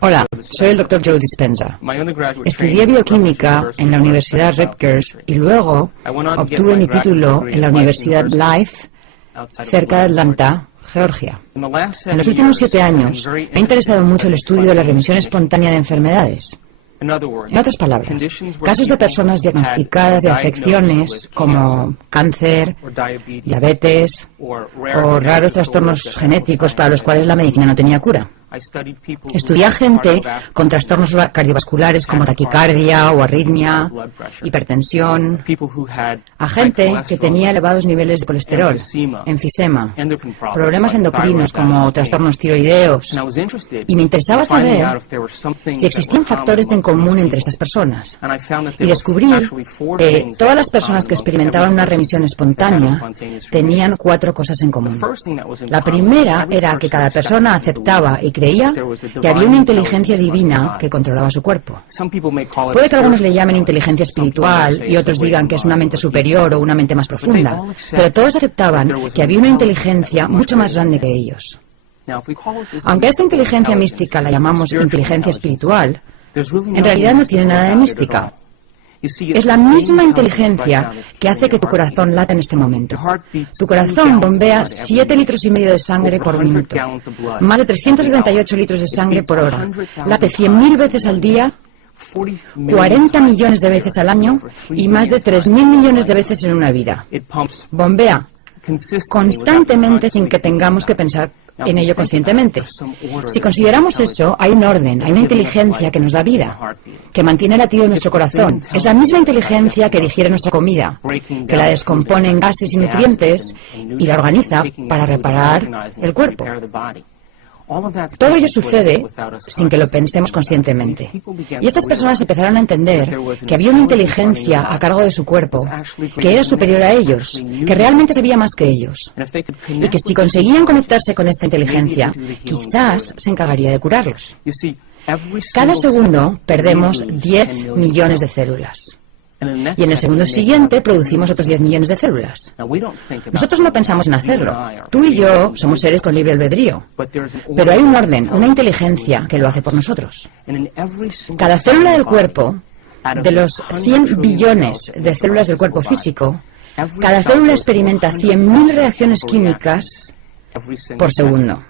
Hola, soy el Dr. Joe Dispenza. Estudié bioquímica en la Universidad Rutgers y luego obtuve mi título en la Universidad Life, cerca de Atlanta, Georgia. En los últimos 7 años me ha interesado mucho el estudio de la remisión espontánea de enfermedades. En otras palabras, casos de personas diagnosticadas de afecciones como cáncer, diabetes o raros trastornos genéticos para los cuales la medicina no tenía cura. Estudié a gente con trastornos cardiovasculares como taquicardia o arritmia, hipertensión, a gente que tenía elevados niveles de colesterol, enfisema, problemas endocrinos como trastornos tiroideos, y me interesaba saber si existían factores en común entre estas personas. Y descubrí que todas las personas que experimentaban una remisión espontánea tenían 4 cosas en común. La primera era que cada persona aceptaba y creía que había una inteligencia divina que controlaba su cuerpo. Puede que algunos le llamen inteligencia espiritual y otros digan que es una mente superior o una mente más profunda, pero todos aceptaban que había una inteligencia mucho más grande que ellos. Aunque a esta inteligencia mística la llamamos inteligencia espiritual, en realidad no tiene nada de mística. Es la misma inteligencia que hace que tu corazón lata en este momento. Tu corazón bombea 7,5 litros de sangre por minuto, más de 378 litros de sangre por hora. Late 100.000 veces al día, 40 millones de veces al año y más de 3.000 millones de veces en una vida. Bombea constantemente sin que tengamos que pensar en ello conscientemente. Si consideramos eso, hay un orden, hay una inteligencia que nos da vida, que mantiene el latido de nuestro corazón. Es la misma inteligencia que digiere nuestra comida, que la descompone en gases y nutrientes y la organiza para reparar el cuerpo. Todo ello sucede sin que lo pensemos conscientemente. Y estas personas empezaron a entender que había una inteligencia a cargo de su cuerpo que era superior a ellos, que realmente sabía más que ellos. Y que si conseguían conectarse con esta inteligencia, quizás se encargaría de curarlos. Cada segundo perdemos 10 millones de células. Y en el segundo siguiente producimos otros 10 millones de células. Nosotros no pensamos en hacerlo. Tú y yo somos seres con libre albedrío. Pero hay un orden, una inteligencia que lo hace por nosotros. Cada célula del cuerpo, de los 100 billones de células del cuerpo físico, cada célula experimenta 100.000 reacciones químicas por segundo.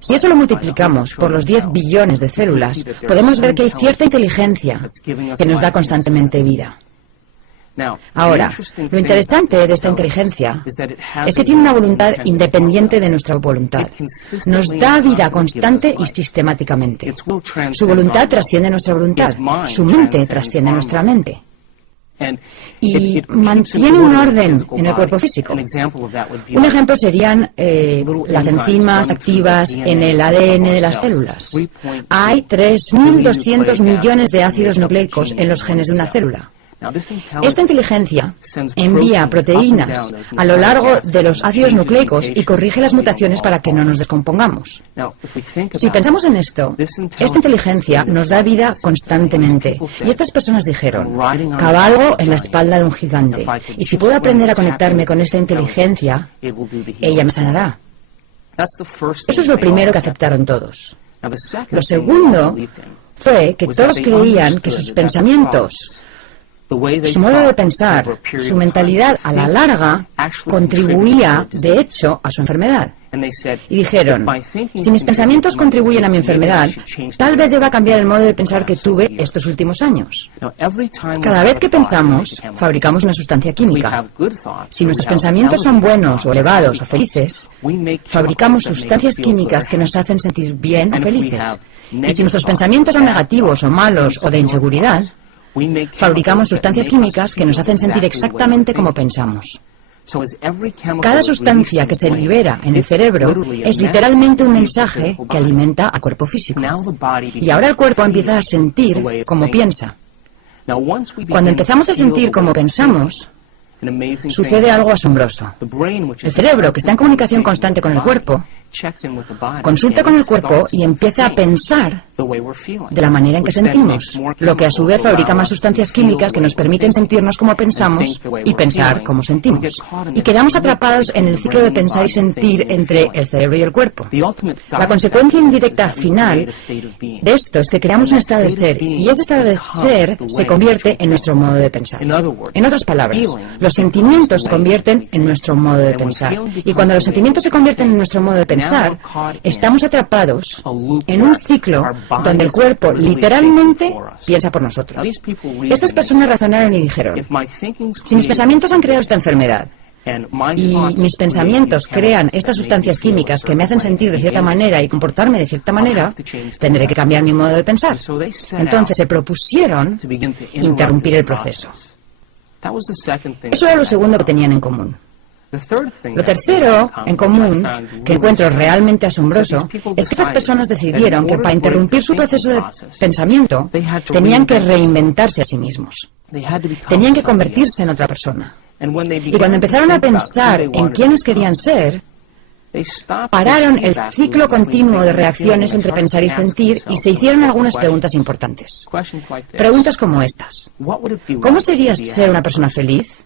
Si eso lo multiplicamos por los 10 billones de células, podemos ver que hay cierta inteligencia que nos da constantemente vida. Ahora, lo interesante de esta inteligencia es que tiene una voluntad independiente de nuestra voluntad. Nos da vida constante y sistemáticamente. Su voluntad trasciende nuestra voluntad. Su mente trasciende nuestra mente. Y mantiene un orden en el cuerpo físico. Un ejemplo serían las enzimas activas en el ADN de las células. Hay 3.200 millones de ácidos nucleicos en los genes de una célula. Esta inteligencia envía proteínas a lo largo de los ácidos nucleicos y corrige las mutaciones para que no nos descompongamos. Si pensamos en esto, esta inteligencia nos da vida constantemente. Y estas personas dijeron, cabalgo en la espalda de un gigante. Y si puedo aprender a conectarme con esta inteligencia, ella me sanará. Eso es lo primero que aceptaron todos. Lo segundo fue que todos creían que sus pensamientos, su modo de pensar, su mentalidad a la larga contribuía, de hecho, a su enfermedad. Y dijeron, si mis pensamientos contribuyen a mi enfermedad, tal vez deba cambiar el modo de pensar que tuve estos últimos años. Cada vez que pensamos, fabricamos una sustancia química. Si nuestros pensamientos son buenos o elevados o felices, fabricamos sustancias químicas que nos hacen sentir bien o felices. Y si nuestros pensamientos son negativos o malos o de inseguridad, fabricamos sustancias químicas que nos hacen sentir exactamente como pensamos. Cada sustancia que se libera en el cerebro es literalmente un mensaje que alimenta al cuerpo físico. Y ahora el cuerpo empieza a sentir como piensa. Cuando empezamos a sentir como pensamos, sucede algo asombroso. El cerebro, que está en comunicación constante con el cuerpo, Consulta con el cuerpo y empieza a pensar de la manera en que sentimos, lo que a su vez fabrica más sustancias químicas que nos permiten sentirnos como pensamos y pensar como sentimos. Y quedamos atrapados en el ciclo de pensar y sentir entre el cerebro y el cuerpo. La consecuencia indirecta final de esto es que creamos un estado de ser, y ese estado de ser se convierte en nuestro modo de pensar. En otras palabras, los sentimientos se convierten en nuestro modo de pensar. Y cuando los sentimientos se convierten en nuestro modo de pensar, estamos atrapados en un ciclo donde el cuerpo literalmente piensa por nosotros. Estas personas razonaron y dijeron: si mis pensamientos han creado esta enfermedad, y mis pensamientos crean estas sustancias químicas que me hacen sentir de cierta manera y comportarme de cierta manera, tendré que cambiar mi modo de pensar. Entonces se propusieron interrumpir el proceso. Eso era lo segundo que tenían en común. Lo tercero en común, que encuentro realmente asombroso, es que estas personas decidieron que para interrumpir su proceso de pensamiento tenían que reinventarse a sí mismos. Tenían que convertirse en otra persona. Y cuando empezaron a pensar en quiénes querían ser, pararon el ciclo continuo de reacciones entre pensar y sentir y se hicieron algunas preguntas importantes. Preguntas como estas: ¿cómo sería ser una persona feliz?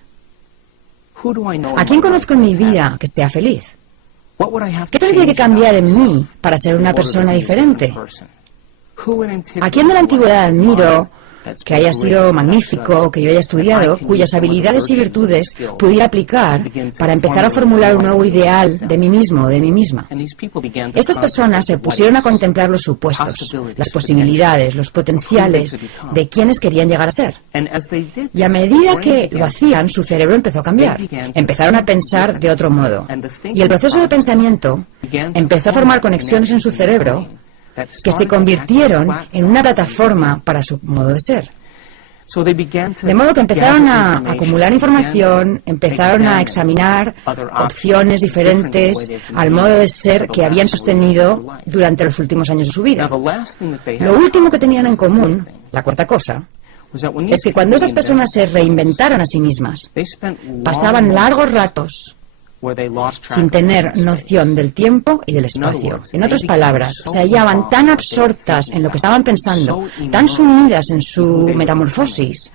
¿A quién conozco en mi vida que sea feliz? ¿Qué tendría que cambiar en mí para ser una persona diferente? ¿A quién de la antigüedad admiro que haya sido magnífico, que yo haya estudiado, cuyas habilidades y virtudes pudiera aplicar para empezar a formular un nuevo ideal de mí mismo o de mí misma? Estas personas se pusieron a contemplar los supuestos, las posibilidades, los potenciales de quienes querían llegar a ser. Y a medida que lo hacían, su cerebro empezó a cambiar. Empezaron a pensar de otro modo. Y el proceso de pensamiento empezó a formar conexiones en su cerebro que se convirtieron en una plataforma para su modo de ser. De modo que empezaron a acumular información, empezaron a examinar opciones diferentes al modo de ser que habían sostenido durante los últimos años de su vida. Lo último que tenían en común, la cuarta cosa, es que cuando esas personas se reinventaron a sí mismas, pasaban largos ratos sin tener noción del tiempo y del espacio. En otras palabras, se hallaban tan absortas en lo que estaban pensando, tan sumidas en su metamorfosis,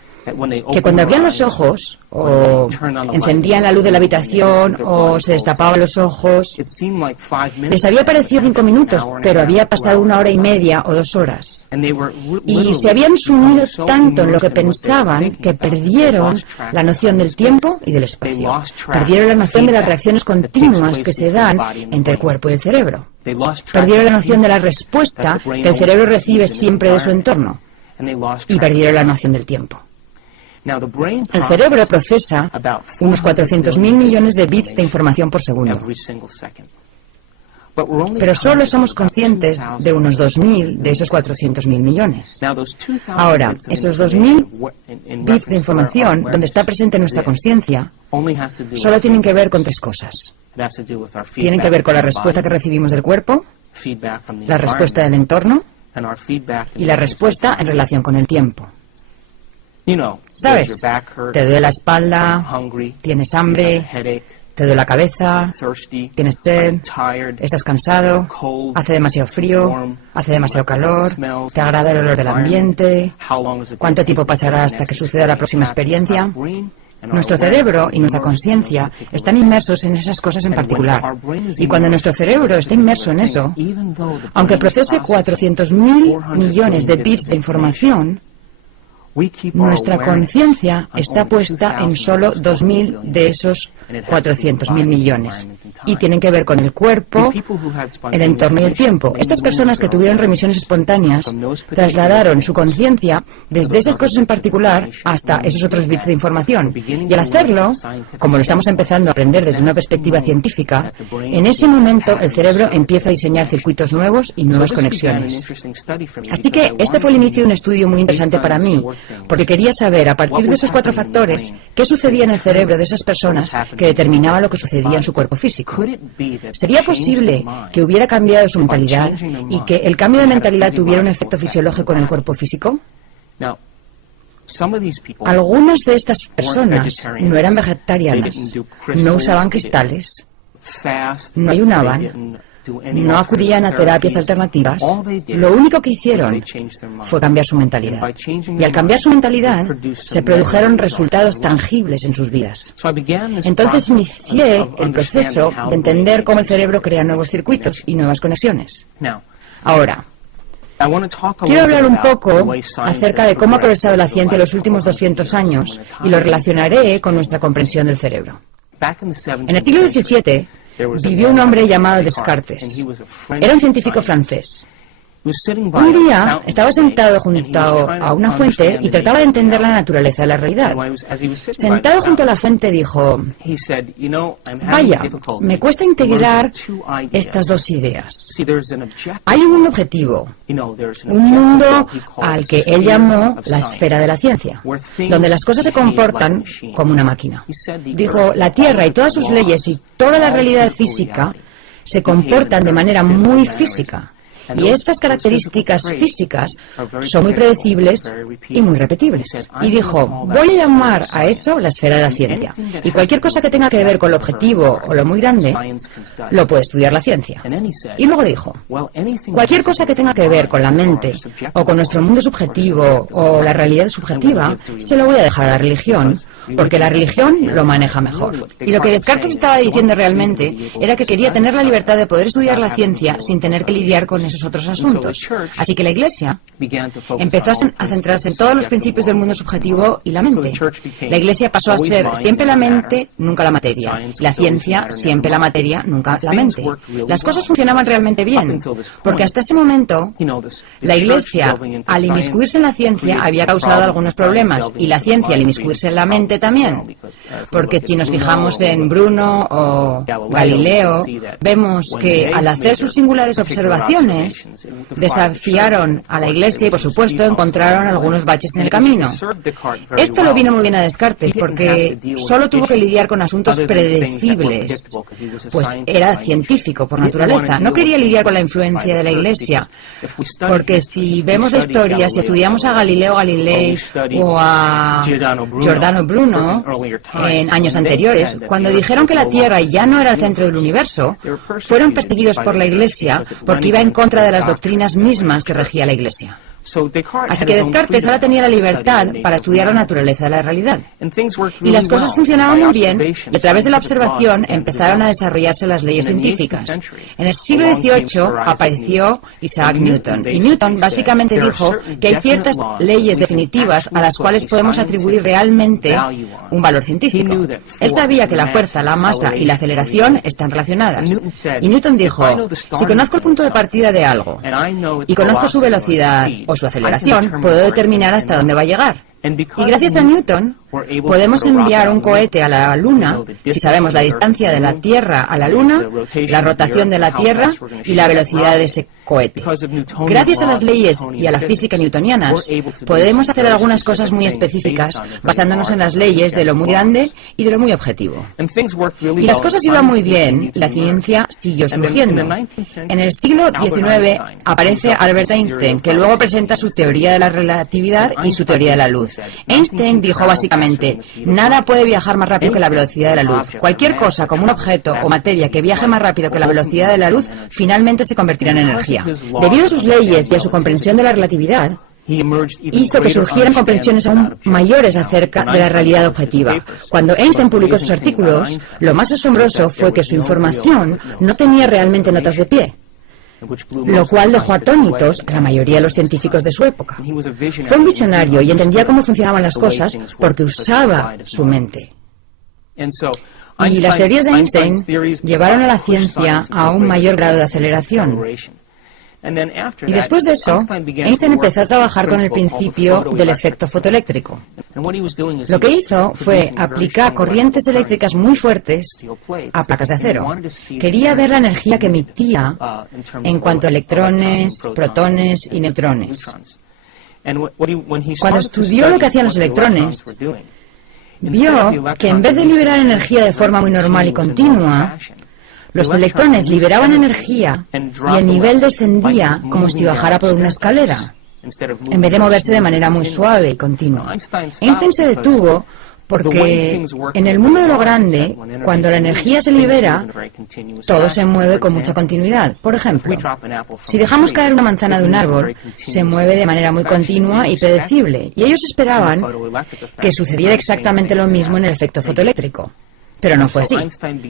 que cuando abrían los ojos, o encendían la luz de la habitación, o se destapaban los ojos, les había parecido 5 minutos, pero había pasado 1 hora y media o 2 horas. Y se habían sumido tanto en lo que pensaban que perdieron la noción del tiempo y del espacio. Perdieron la noción de las reacciones continuas que se dan entre el cuerpo y el cerebro. Perdieron la noción de la respuesta que el cerebro recibe siempre de su entorno. Y perdieron la noción del tiempo. El cerebro procesa unos 400.000 millones de bits de información por segundo. Pero solo somos conscientes de unos 2.000 de esos 400.000 millones. Ahora, esos 2.000 bits de información, donde está presente nuestra conciencia, solo tienen que ver con 3 cosas. Tienen que ver con la respuesta que recibimos del cuerpo, la respuesta del entorno y la respuesta en relación con el tiempo. ¿Sabes? Te duele la espalda, tienes hambre, te duele la cabeza, tienes sed, estás cansado, hace demasiado frío, hace demasiado calor, te agrada el olor del ambiente, ¿cuánto tiempo pasará hasta que suceda la próxima experiencia? Nuestro cerebro y nuestra conciencia están inmersos en esas cosas en particular. Y cuando nuestro cerebro está inmerso en eso, aunque procese 400.000 millones de bits de información, nuestra conciencia está puesta en solo 2.000 de esos 400.000 millones y tienen que ver con el cuerpo, el entorno y el tiempo. Estas personas que tuvieron remisiones espontáneas trasladaron su conciencia desde esas cosas en particular hasta esos otros bits de información. Y al hacerlo, como lo estamos empezando a aprender desde una perspectiva científica, en ese momento el cerebro empieza a diseñar circuitos nuevos y nuevas conexiones. Así que este fue el inicio de un estudio muy interesante para mí, porque quería saber, a partir de esos 4 factores, qué sucedía en el cerebro de esas personas que determinaba lo que sucedía en su cuerpo físico. ¿Sería posible que hubiera cambiado su mentalidad y que el cambio de mentalidad tuviera un efecto fisiológico en el cuerpo físico? Algunas de estas personas no eran vegetarianas, no usaban cristales, no ayunaban, no acudían a terapias alternativas, lo único que hicieron fue cambiar su mentalidad. Y al cambiar su mentalidad, se produjeron resultados tangibles en sus vidas. Entonces inicié el proceso de entender cómo el cerebro crea nuevos circuitos y nuevas conexiones. Ahora, quiero hablar un poco acerca de cómo ha progresado la ciencia en los últimos 200 años y lo relacionaré con nuestra comprensión del cerebro. En el siglo XVII vivió un hombre llamado Descartes. Era un científico francés. Un día estaba sentado junto a una fuente y trataba de entender la naturaleza de la realidad. Sentado junto a la fuente dijo: vaya, me cuesta integrar estas dos ideas. Hay un mundo objetivo, un mundo al que él llamó la esfera de la ciencia, donde las cosas se comportan como una máquina. Dijo: la Tierra y todas sus leyes y toda la realidad física se comportan de manera muy física. Y esas características físicas son muy predecibles y muy repetibles. Y dijo: voy a llamar a eso la esfera de la ciencia. Y cualquier cosa que tenga que ver con lo objetivo o lo muy grande, lo puede estudiar la ciencia. Y luego dijo: cualquier cosa que tenga que ver con la mente o con nuestro mundo subjetivo o la realidad subjetiva, se lo voy a dejar a la religión, porque la religión lo maneja mejor. Y lo que Descartes estaba diciendo realmente era que quería tener la libertad de poder estudiar la ciencia sin tener que lidiar con esos otros asuntos. Así que la Iglesia empezó a centrarse en todos los principios del mundo subjetivo y la mente. La Iglesia pasó a ser siempre la mente, nunca la materia. La ciencia, siempre la materia, nunca la mente. Las cosas funcionaban realmente bien, porque hasta ese momento la Iglesia, al inmiscuirse en la ciencia, había causado algunos problemas, y la ciencia, al inmiscuirse en la mente, también. Porque si nos fijamos en Bruno o Galileo, vemos que al hacer sus singulares observaciones, desafiaron a la Iglesia y, por supuesto, encontraron algunos baches en el camino. Esto lo vino muy bien a Descartes, porque solo tuvo que lidiar con asuntos predecibles, pues era científico por naturaleza. No quería lidiar con la influencia de la Iglesia, porque si vemos la historia, si estudiamos a Galileo Galilei o a Giordano Bruno en años anteriores, cuando dijeron que la Tierra ya no era el centro del universo, fueron perseguidos por la Iglesia porque iba en contra de las doctrinas mismas que regía la Iglesia. Así que Descartes ahora tenía la libertad para estudiar la naturaleza de la realidad. Y las cosas funcionaban muy bien, y a través de la observación empezaron a desarrollarse las leyes científicas. En el siglo XVIII apareció Isaac Newton, y Newton básicamente dijo que hay ciertas leyes definitivas a las cuales podemos atribuir realmente un valor científico. Él sabía que la fuerza, la masa y la aceleración están relacionadas. Y Newton dijo: si conozco el punto de partida de algo y conozco su velocidad o su aceleración, puedo determinar hasta dónde va a llegar. Y gracias a Newton podemos enviar un cohete a la Luna si sabemos la distancia de la Tierra a la Luna, la rotación de la Tierra y la velocidad de ese cohete. Gracias a las leyes y a la física newtonianas, podemos hacer algunas cosas muy específicas basándonos en las leyes de lo muy grande y de lo muy objetivo. Y las cosas iban muy bien, la ciencia siguió surgiendo. En el siglo XIX aparece Albert Einstein, que luego presenta su teoría de la relatividad y su teoría de la luz. Einstein dijo básicamente: nada puede viajar más rápido que la velocidad de la luz. Cualquier cosa, como un objeto o materia que viaje más rápido que la velocidad de la luz, finalmente se convertirá en energía. Debido a sus leyes y a su comprensión de la relatividad, hizo que surgieran comprensiones aún mayores acerca de la realidad objetiva. Cuando Einstein publicó sus artículos, lo más asombroso fue que su información no tenía realmente notas de pie, lo cual dejó atónitos a la mayoría de los científicos de su época. Fue un visionario y entendía cómo funcionaban las cosas porque usaba su mente. Y las teorías de Einstein llevaron a la ciencia a un mayor grado de aceleración. Y después de eso, Einstein empezó a trabajar con el principio del efecto fotoeléctrico. Lo que hizo fue aplicar corrientes eléctricas muy fuertes a placas de acero. Quería ver la energía que emitía en cuanto a electrones, protones y neutrones. Cuando estudió lo que hacían los electrones, vio que en vez de liberar energía de forma muy normal y continua, los electrones liberaban energía y el nivel descendía como si bajara por una escalera, en vez de moverse de manera muy suave y continua. Einstein se detuvo Porque en el mundo de lo grande, cuando la energía se libera, todo se mueve con mucha continuidad. Por ejemplo, si dejamos caer una manzana de un árbol, se mueve de manera muy continua y predecible. Y ellos esperaban que sucediera exactamente lo mismo en el efecto fotoeléctrico. Pero no fue así.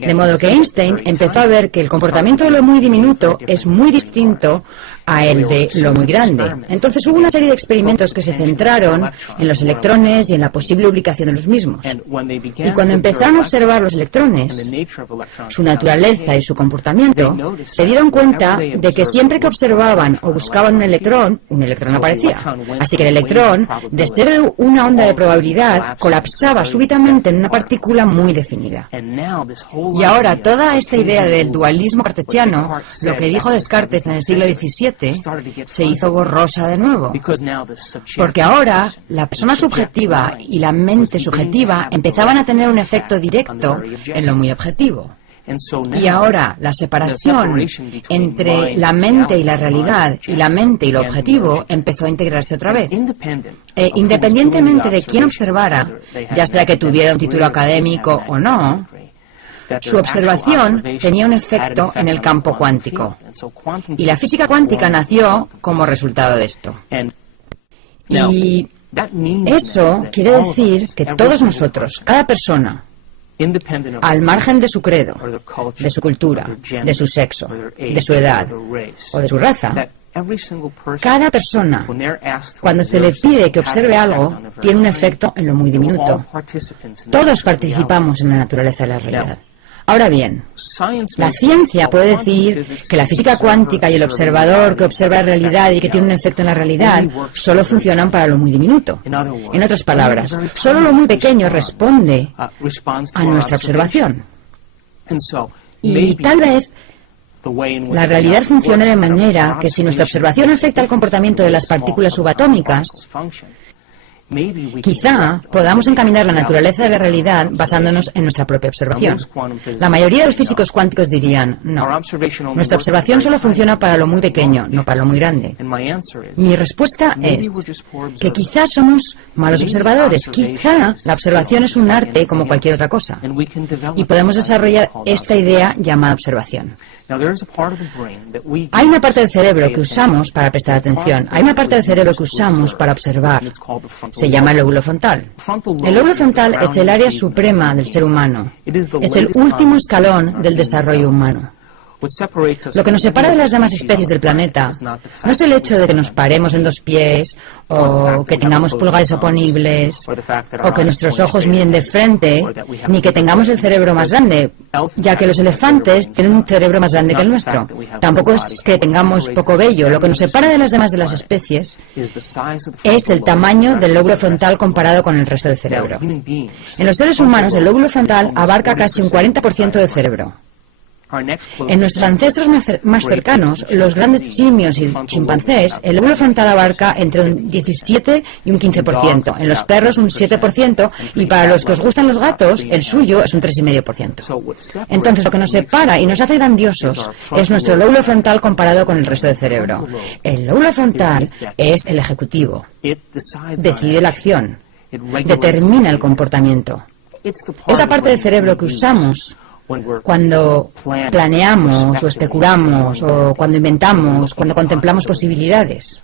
De modo que Einstein empezó a ver que el comportamiento de lo muy diminuto es muy distinto a el de lo muy grande. Entonces hubo una serie de experimentos que se centraron en los electrones y en la posible ubicación de los mismos. Y cuando empezaron a observar los electrones, su naturaleza y su comportamiento, se dieron cuenta de que siempre que observaban o buscaban un electrón aparecía. Así que el electrón, de ser una onda de probabilidad, colapsaba súbitamente en una partícula muy definida. Y ahora toda esta idea del dualismo cartesiano, lo que dijo Descartes en el siglo XVII, se hizo borrosa de nuevo. Porque ahora la persona subjetiva y la mente subjetiva empezaban a tener un efecto directo en lo muy objetivo. Y ahora la separación entre la mente y la realidad y la mente y lo objetivo empezó a integrarse otra vez. Independientemente de quién observara, ya sea que tuviera un título académico o no, su observación tenía un efecto en el campo cuántico. Y la física cuántica nació como resultado de esto. Y eso quiere decir que todos nosotros, cada persona, al margen de su credo, de su cultura, de su sexo, de su edad o de su raza, cada persona, cuando se le pide que observe algo, tiene un efecto en lo muy diminuto. Todos participamos en la naturaleza de la realidad. Ahora bien, la ciencia puede decir que la física cuántica y el observador que observa la realidad y que tiene un efecto en la realidad solo funcionan para lo muy diminuto. En otras palabras, solo lo muy pequeño responde a nuestra observación. Y tal vez la realidad funcione de manera que si nuestra observación afecta al comportamiento de las partículas subatómicas, quizá podamos encaminar la naturaleza de la realidad basándonos en nuestra propia observación. La mayoría de los físicos cuánticos dirían, no, nuestra observación solo funciona para lo muy pequeño, no para lo muy grande. Mi respuesta es que quizá somos malos observadores, quizá la observación es un arte como cualquier otra cosa, y podemos desarrollar esta idea llamada observación. Hay una parte del cerebro que usamos para prestar atención. Hay una parte del cerebro que usamos para observar. Se llama el lóbulo frontal. El lóbulo frontal es el área suprema del ser humano. Es el último escalón del desarrollo humano. Lo que nos separa de las demás especies del planeta no es el hecho de que nos paremos en dos pies, o que tengamos pulgares oponibles, o que nuestros ojos miren de frente, ni que tengamos el cerebro más grande, ya que los elefantes tienen un cerebro más grande que el nuestro. Tampoco es que tengamos poco vello. Lo que nos separa de las demás de las especies es el tamaño del lóbulo frontal comparado con el resto del cerebro. En los seres humanos, el lóbulo frontal abarca casi un 40% del cerebro. En nuestros ancestros más cercanos, los grandes simios y chimpancés, el lóbulo frontal abarca entre un 17 y un 15%. En los perros, un 7%, y para los que os gustan los gatos, el suyo es un 3,5%. Entonces, lo que nos separa y nos hace grandiosos es nuestro lóbulo frontal comparado con el resto del cerebro. El lóbulo frontal es el ejecutivo. Decide la acción. Determina el comportamiento. Esa parte del cerebro que usamos cuando planeamos o especulamos o cuando inventamos, cuando contemplamos posibilidades.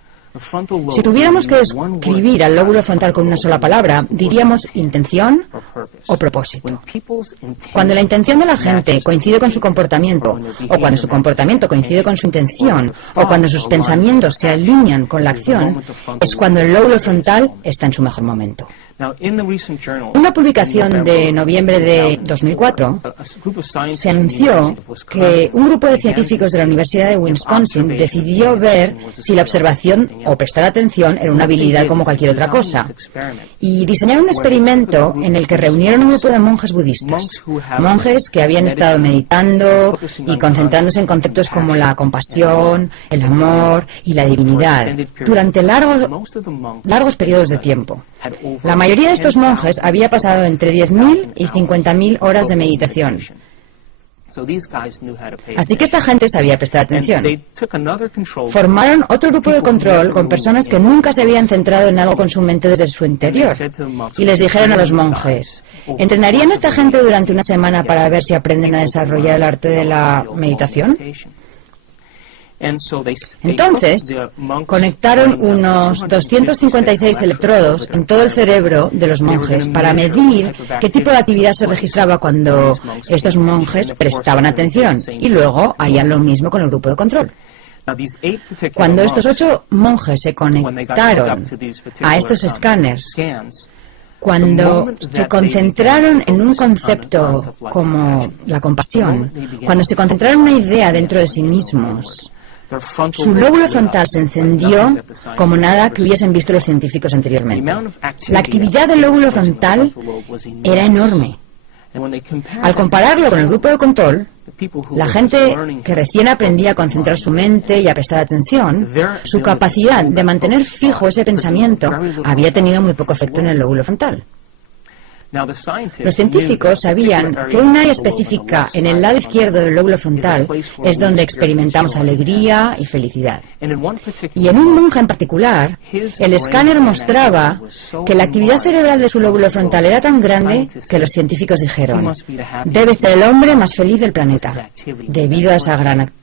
Si tuviéramos que describir al lóbulo frontal con una sola palabra, diríamos intención o propósito. Cuando la intención de la gente coincide con su comportamiento, o cuando su comportamiento coincide con su intención, o cuando sus pensamientos se alinean con la acción, es cuando el lóbulo frontal está en su mejor momento. Una publicación de noviembre de 2004 se anunció que un grupo de científicos de la Universidad de Wisconsin decidió ver si la observación o prestar atención era una habilidad como cualquier otra cosa. Y diseñaron un experimento en el que reunieron un grupo de monjes budistas, monjes que habían estado meditando y concentrándose en conceptos como la compasión, el amor y la divinidad durante largos periodos de tiempo. La mayoría de estos monjes había pasado entre 10.000 y 50.000 horas de meditación. Así que esta gente sabía prestar atención. Formaron otro grupo de control con personas que nunca se habían centrado en algo con su mente desde su interior. Y les dijeron a los monjes, ¿entrenarían a esta gente durante una semana para ver si aprenden a desarrollar el arte de la meditación? Entonces, conectaron unos 256 electrodos en todo el cerebro de los monjes para medir qué tipo de actividad se registraba cuando estos monjes prestaban atención, y luego harían lo mismo con el grupo de control. Cuando estos 8 monjes se conectaron a estos escáneres, cuando se concentraron en un concepto como la compasión, cuando se concentraron en una idea dentro de sí mismos, su lóbulo frontal se encendió como nada que hubiesen visto los científicos anteriormente. La actividad del lóbulo frontal era enorme. Al compararlo con el grupo de control, la gente que recién aprendía a concentrar su mente y a prestar atención, su capacidad de mantener fijo ese pensamiento había tenido muy poco efecto en el lóbulo frontal. Los científicos sabían que un área específica en el lado izquierdo del lóbulo frontal es donde experimentamos alegría y felicidad. Y en un monje en particular, el escáner mostraba que la actividad cerebral de su lóbulo frontal era tan grande que los científicos dijeron, debe ser el hombre más feliz del planeta, debido a esa gran actividad.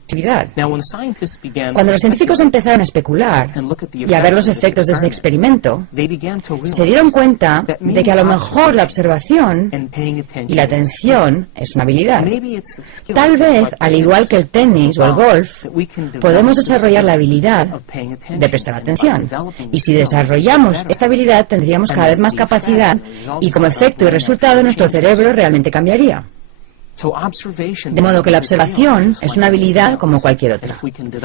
Cuando los científicos empezaron a especular y a ver los efectos de ese experimento, se dieron cuenta de que a lo mejor la observación y la atención es una habilidad. Tal vez, al igual que el tenis o el golf, podemos desarrollar la habilidad de prestar atención. Y si desarrollamos esta habilidad, tendríamos cada vez más capacidad y como efecto y resultado nuestro cerebro realmente cambiaría. De modo que la observación es una habilidad como cualquier otra.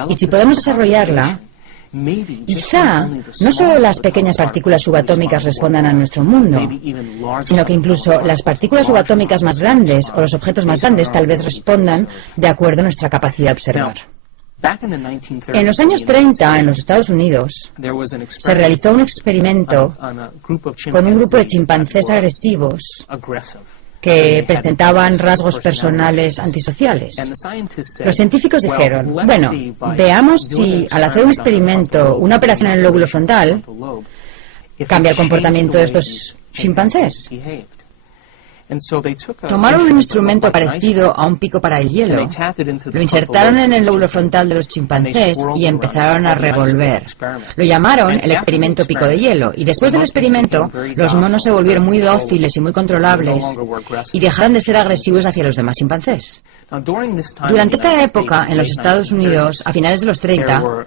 Y si podemos desarrollarla, quizá no solo las pequeñas partículas subatómicas respondan a nuestro mundo, sino que incluso las partículas subatómicas más grandes o los objetos más grandes tal vez respondan de acuerdo a nuestra capacidad de observar. En los años 30, en los Estados Unidos, se realizó un experimento con un grupo de chimpancés agresivos que presentaban rasgos personales antisociales. Los científicos dijeron, bueno, veamos si al hacer un experimento, una operación en el lóbulo frontal, cambia el comportamiento de estos chimpancés. Tomaron un instrumento parecido a un pico para el hielo, lo insertaron en el lóbulo frontal de los chimpancés y empezaron a revolver. Lo llamaron el experimento pico de hielo, y después del experimento, los monos se volvieron muy dóciles y muy controlables y dejaron de ser agresivos hacia los demás chimpancés. Durante esta época, en los Estados Unidos, a finales de los 30,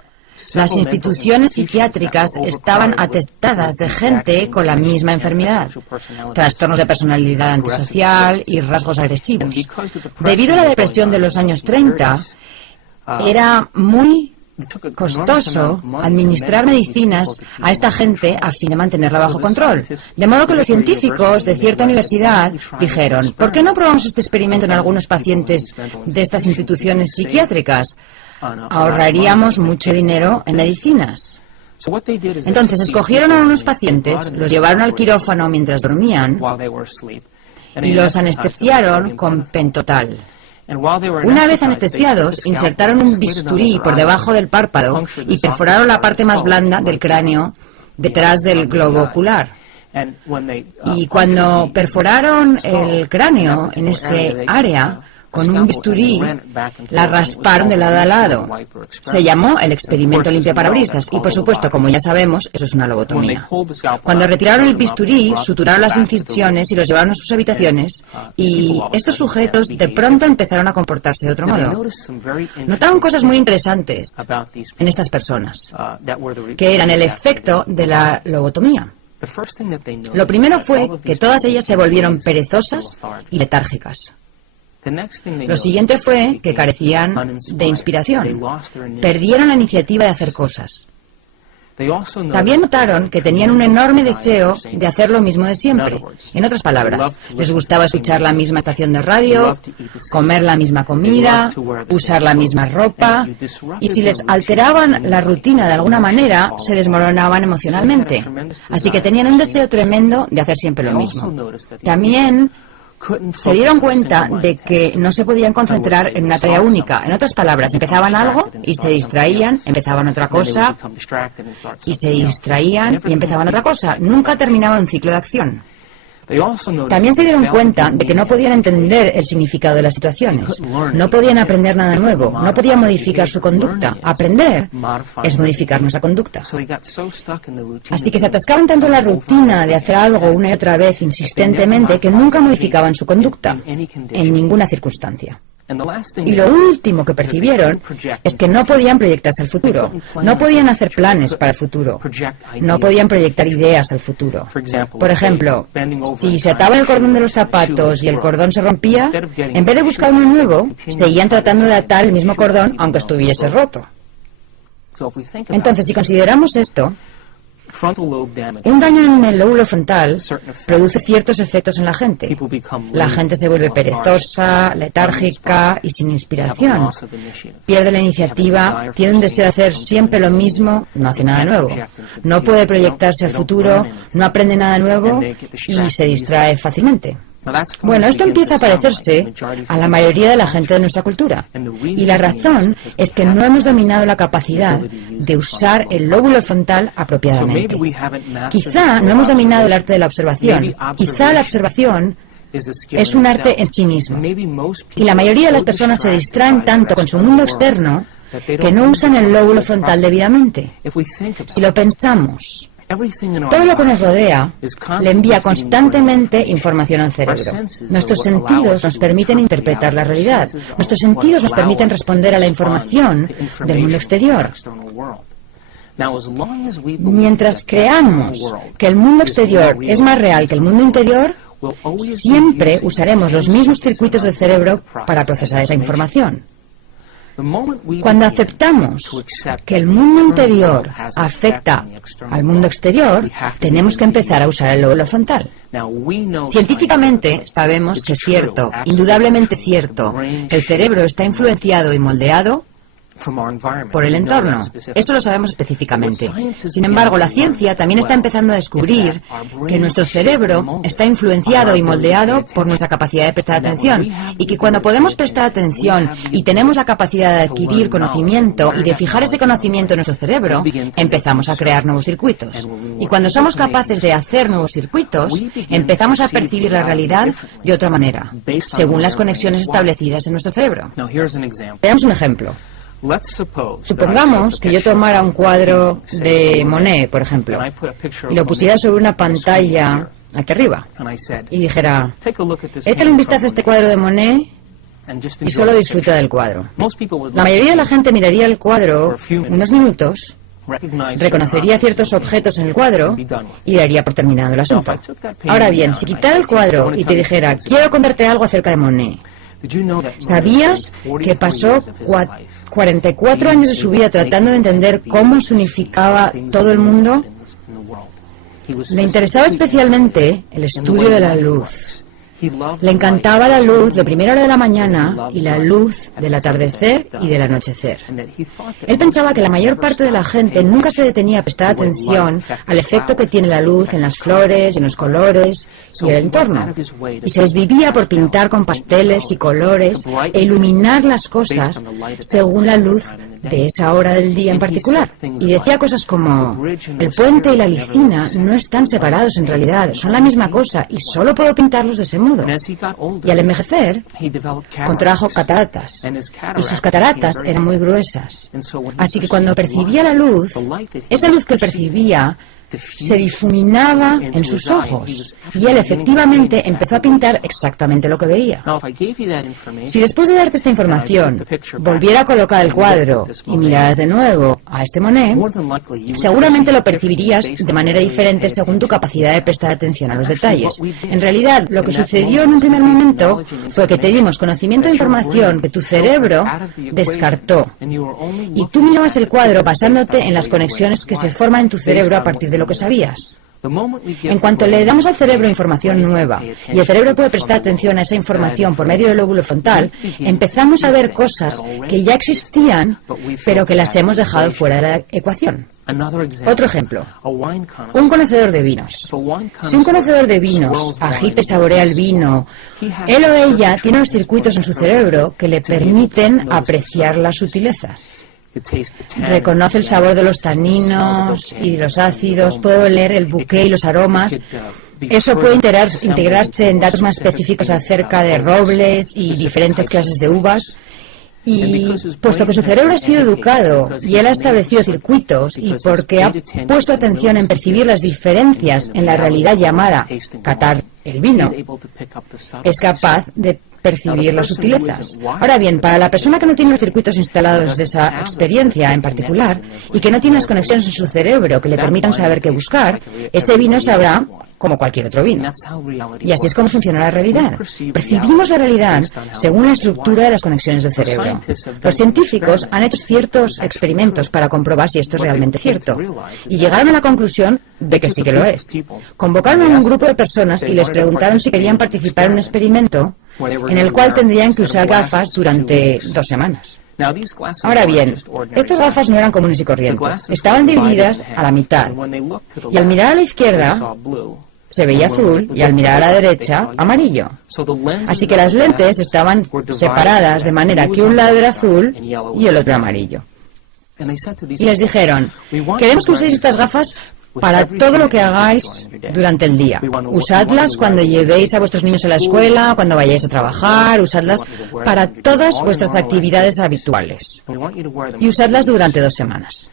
las instituciones psiquiátricas estaban atestadas de gente con la misma enfermedad, trastornos de personalidad antisocial y rasgos agresivos. Debido a la depresión de los años 30, era muy costoso administrar medicinas a esta gente a fin de mantenerla bajo control. De modo que los científicos de cierta universidad dijeron, ¿por qué no probamos este experimento en algunos pacientes de estas instituciones psiquiátricas? Ahorraríamos mucho dinero en medicinas. Entonces escogieron a unos pacientes, los llevaron al quirófano mientras dormían y los anestesiaron con pentotal. Una vez anestesiados, insertaron un bisturí por debajo del párpado y perforaron la parte más blanda del cráneo detrás del globo ocular. Y cuando perforaron el cráneo en ese área, con un bisturí, la rasparon de lado a lado. Se llamó el experimento limpiaparabrisas y, por supuesto, como ya sabemos, eso es una lobotomía. Cuando retiraron el bisturí, suturaron las incisiones y los llevaron a sus habitaciones, y estos sujetos de pronto empezaron a comportarse de otro modo. Notaron cosas muy interesantes en estas personas, que eran el efecto de la lobotomía. Lo primero fue que todas ellas se volvieron perezosas y letárgicas. Lo siguiente fue que carecían de inspiración. Perdieron la iniciativa de hacer cosas. También notaron que tenían un enorme deseo de hacer lo mismo de siempre. En otras palabras, les gustaba escuchar la misma estación de radio, comer la misma comida, usar la misma ropa, y si les alteraban la rutina de alguna manera, se desmoronaban emocionalmente. Así que tenían un deseo tremendo de hacer siempre lo mismo. También se dieron cuenta de que no se podían concentrar en una tarea única. En otras palabras, empezaban algo y se distraían, empezaban otra cosa y se distraían y empezaban otra cosa. Nunca terminaban un ciclo de acción. También se dieron cuenta de que no podían entender el significado de las situaciones, no podían aprender nada nuevo, no podían modificar su conducta. Aprender es modificar nuestra conducta. Así que se atascaban tanto en la rutina de hacer algo una y otra vez insistentemente que nunca modificaban su conducta en ninguna circunstancia. Y lo último que percibieron es que no podían proyectarse al futuro, no podían hacer planes para el futuro, no podían proyectar ideas al futuro. Por ejemplo, si se ataban el cordón de los zapatos y el cordón se rompía, en vez de buscar uno nuevo, seguían tratando de atar el mismo cordón aunque estuviese roto. Entonces, si consideramos esto, un daño en el lóbulo frontal produce ciertos efectos en la gente. La gente se vuelve perezosa, letárgica y sin inspiración. Pierde la iniciativa, tiene un deseo de hacer siempre lo mismo, no hace nada nuevo. No puede proyectarse al futuro, no aprende nada nuevo y se distrae fácilmente. Bueno, esto empieza a parecerse a la mayoría de la gente de nuestra cultura. Y la razón es que no hemos dominado la capacidad de usar el lóbulo frontal apropiadamente. Quizá no hemos dominado el arte de la observación. Quizá la observación es un arte en sí mismo. Y la mayoría de las personas se distraen tanto con su mundo externo que no usan el lóbulo frontal debidamente. Si lo pensamos, todo lo que nos rodea le envía constantemente información al cerebro. Nuestros sentidos nos permiten interpretar la realidad. Nuestros sentidos nos permiten responder a la información del mundo exterior. Mientras creamos que el mundo exterior es más real que el mundo interior, siempre usaremos los mismos circuitos del cerebro para procesar esa información. Cuando aceptamos que el mundo interior afecta al mundo exterior, tenemos que empezar a usar el lóbulo frontal. Científicamente sabemos que es cierto, indudablemente cierto, que el cerebro está influenciado y moldeado por el entorno. Eso lo sabemos específicamente. Sin embargo, la ciencia también está empezando a descubrir que nuestro cerebro está influenciado y moldeado por nuestra capacidad de prestar atención, y que cuando podemos prestar atención y tenemos la capacidad de adquirir conocimiento y de fijar ese conocimiento en nuestro cerebro, empezamos a crear nuevos circuitos. Y cuando somos capaces de hacer nuevos circuitos, empezamos a percibir la realidad de otra manera, según las conexiones establecidas en nuestro cerebro. Veamos un ejemplo. Supongamos que yo tomara un cuadro de Monet, por ejemplo, y lo pusiera sobre una pantalla aquí arriba, y dijera, échale un vistazo a este cuadro de Monet y solo disfruta del cuadro. La mayoría de la gente miraría el cuadro unos minutos, reconocería ciertos objetos en el cuadro y daría por terminado el asunto. Ahora bien, si quitara el cuadro y te dijera, quiero contarte algo acerca de Monet, ¿sabías que pasó 44 años de su vida tratando de entender cómo se unificaba todo el mundo? Le interesaba especialmente el estudio de la luz. Le encantaba la luz de primera hora de la mañana y la luz del atardecer y del anochecer. Él pensaba que la mayor parte de la gente nunca se detenía a prestar atención al efecto que tiene la luz en las flores, en los colores y el entorno. Y se desvivía por pintar con pasteles y colores e iluminar las cosas según la luz de esa hora del día en particular. Y decía cosas como, el puente y la lisina no están separados en realidad, son la misma cosa y solo puedo pintarlos de ese modo. Y al envejecer, contrajo cataratas, y sus cataratas eran muy gruesas. Así que cuando percibía la luz, esa luz que percibía se difuminaba en sus ojos, y él efectivamente empezó a pintar exactamente lo que veía. Si después de darte esta información volviera a colocar el cuadro y miraras de nuevo a este Monet, seguramente lo percibirías de manera diferente según tu capacidad de prestar atención a los detalles. En realidad, lo que sucedió en un primer momento fue que te dimos conocimiento de información que tu cerebro descartó, y tú mirabas el cuadro basándote en las conexiones que se forman en tu cerebro a partir de lo que sabías. En cuanto le damos al cerebro información nueva y el cerebro puede prestar atención a esa información por medio del lóbulo frontal, empezamos a ver cosas que ya existían, pero que las hemos dejado fuera de la ecuación. Otro ejemplo, un conocedor de vinos. Si un conocedor de vinos agita y saborea el vino, él o ella tiene unos circuitos en su cerebro que le permiten apreciar las sutilezas. Reconoce el sabor de los taninos y los ácidos, puede oler el buque y los aromas. Eso puede integrarse en datos más específicos acerca de robles y diferentes clases de uvas. Y puesto que su cerebro ha sido educado y él ha establecido circuitos y porque ha puesto atención en percibir las diferencias en la realidad llamada catar el vino, es capaz de percibir las sutilezas. Ahora bien, para la persona que no tiene los circuitos instalados de esa experiencia en particular y que no tiene las conexiones en su cerebro que le permitan saber qué buscar, ese vino sabrá como cualquier otro vino. Y así es como funciona la realidad. Percibimos la realidad según la estructura de las conexiones del cerebro. Los científicos han hecho ciertos experimentos para comprobar si esto es realmente cierto, y llegaron a la conclusión de que sí que lo es. Convocaron a un grupo de personas y les preguntaron si querían participar en un experimento en el cual tendrían que usar gafas durante 2 semanas. Ahora bien, estas gafas no eran comunes y corrientes. Estaban divididas a la mitad, y al mirar a la izquierda se veía azul y al mirar a la derecha, amarillo. Así que las lentes estaban separadas de manera que un lado era azul y el otro amarillo. Y les dijeron, queremos que uséis estas gafas para todo lo que hagáis durante el día. Usadlas cuando llevéis a vuestros niños a la escuela, cuando vayáis a trabajar, usadlas para todas vuestras actividades habituales. Y usadlas durante 2 semanas.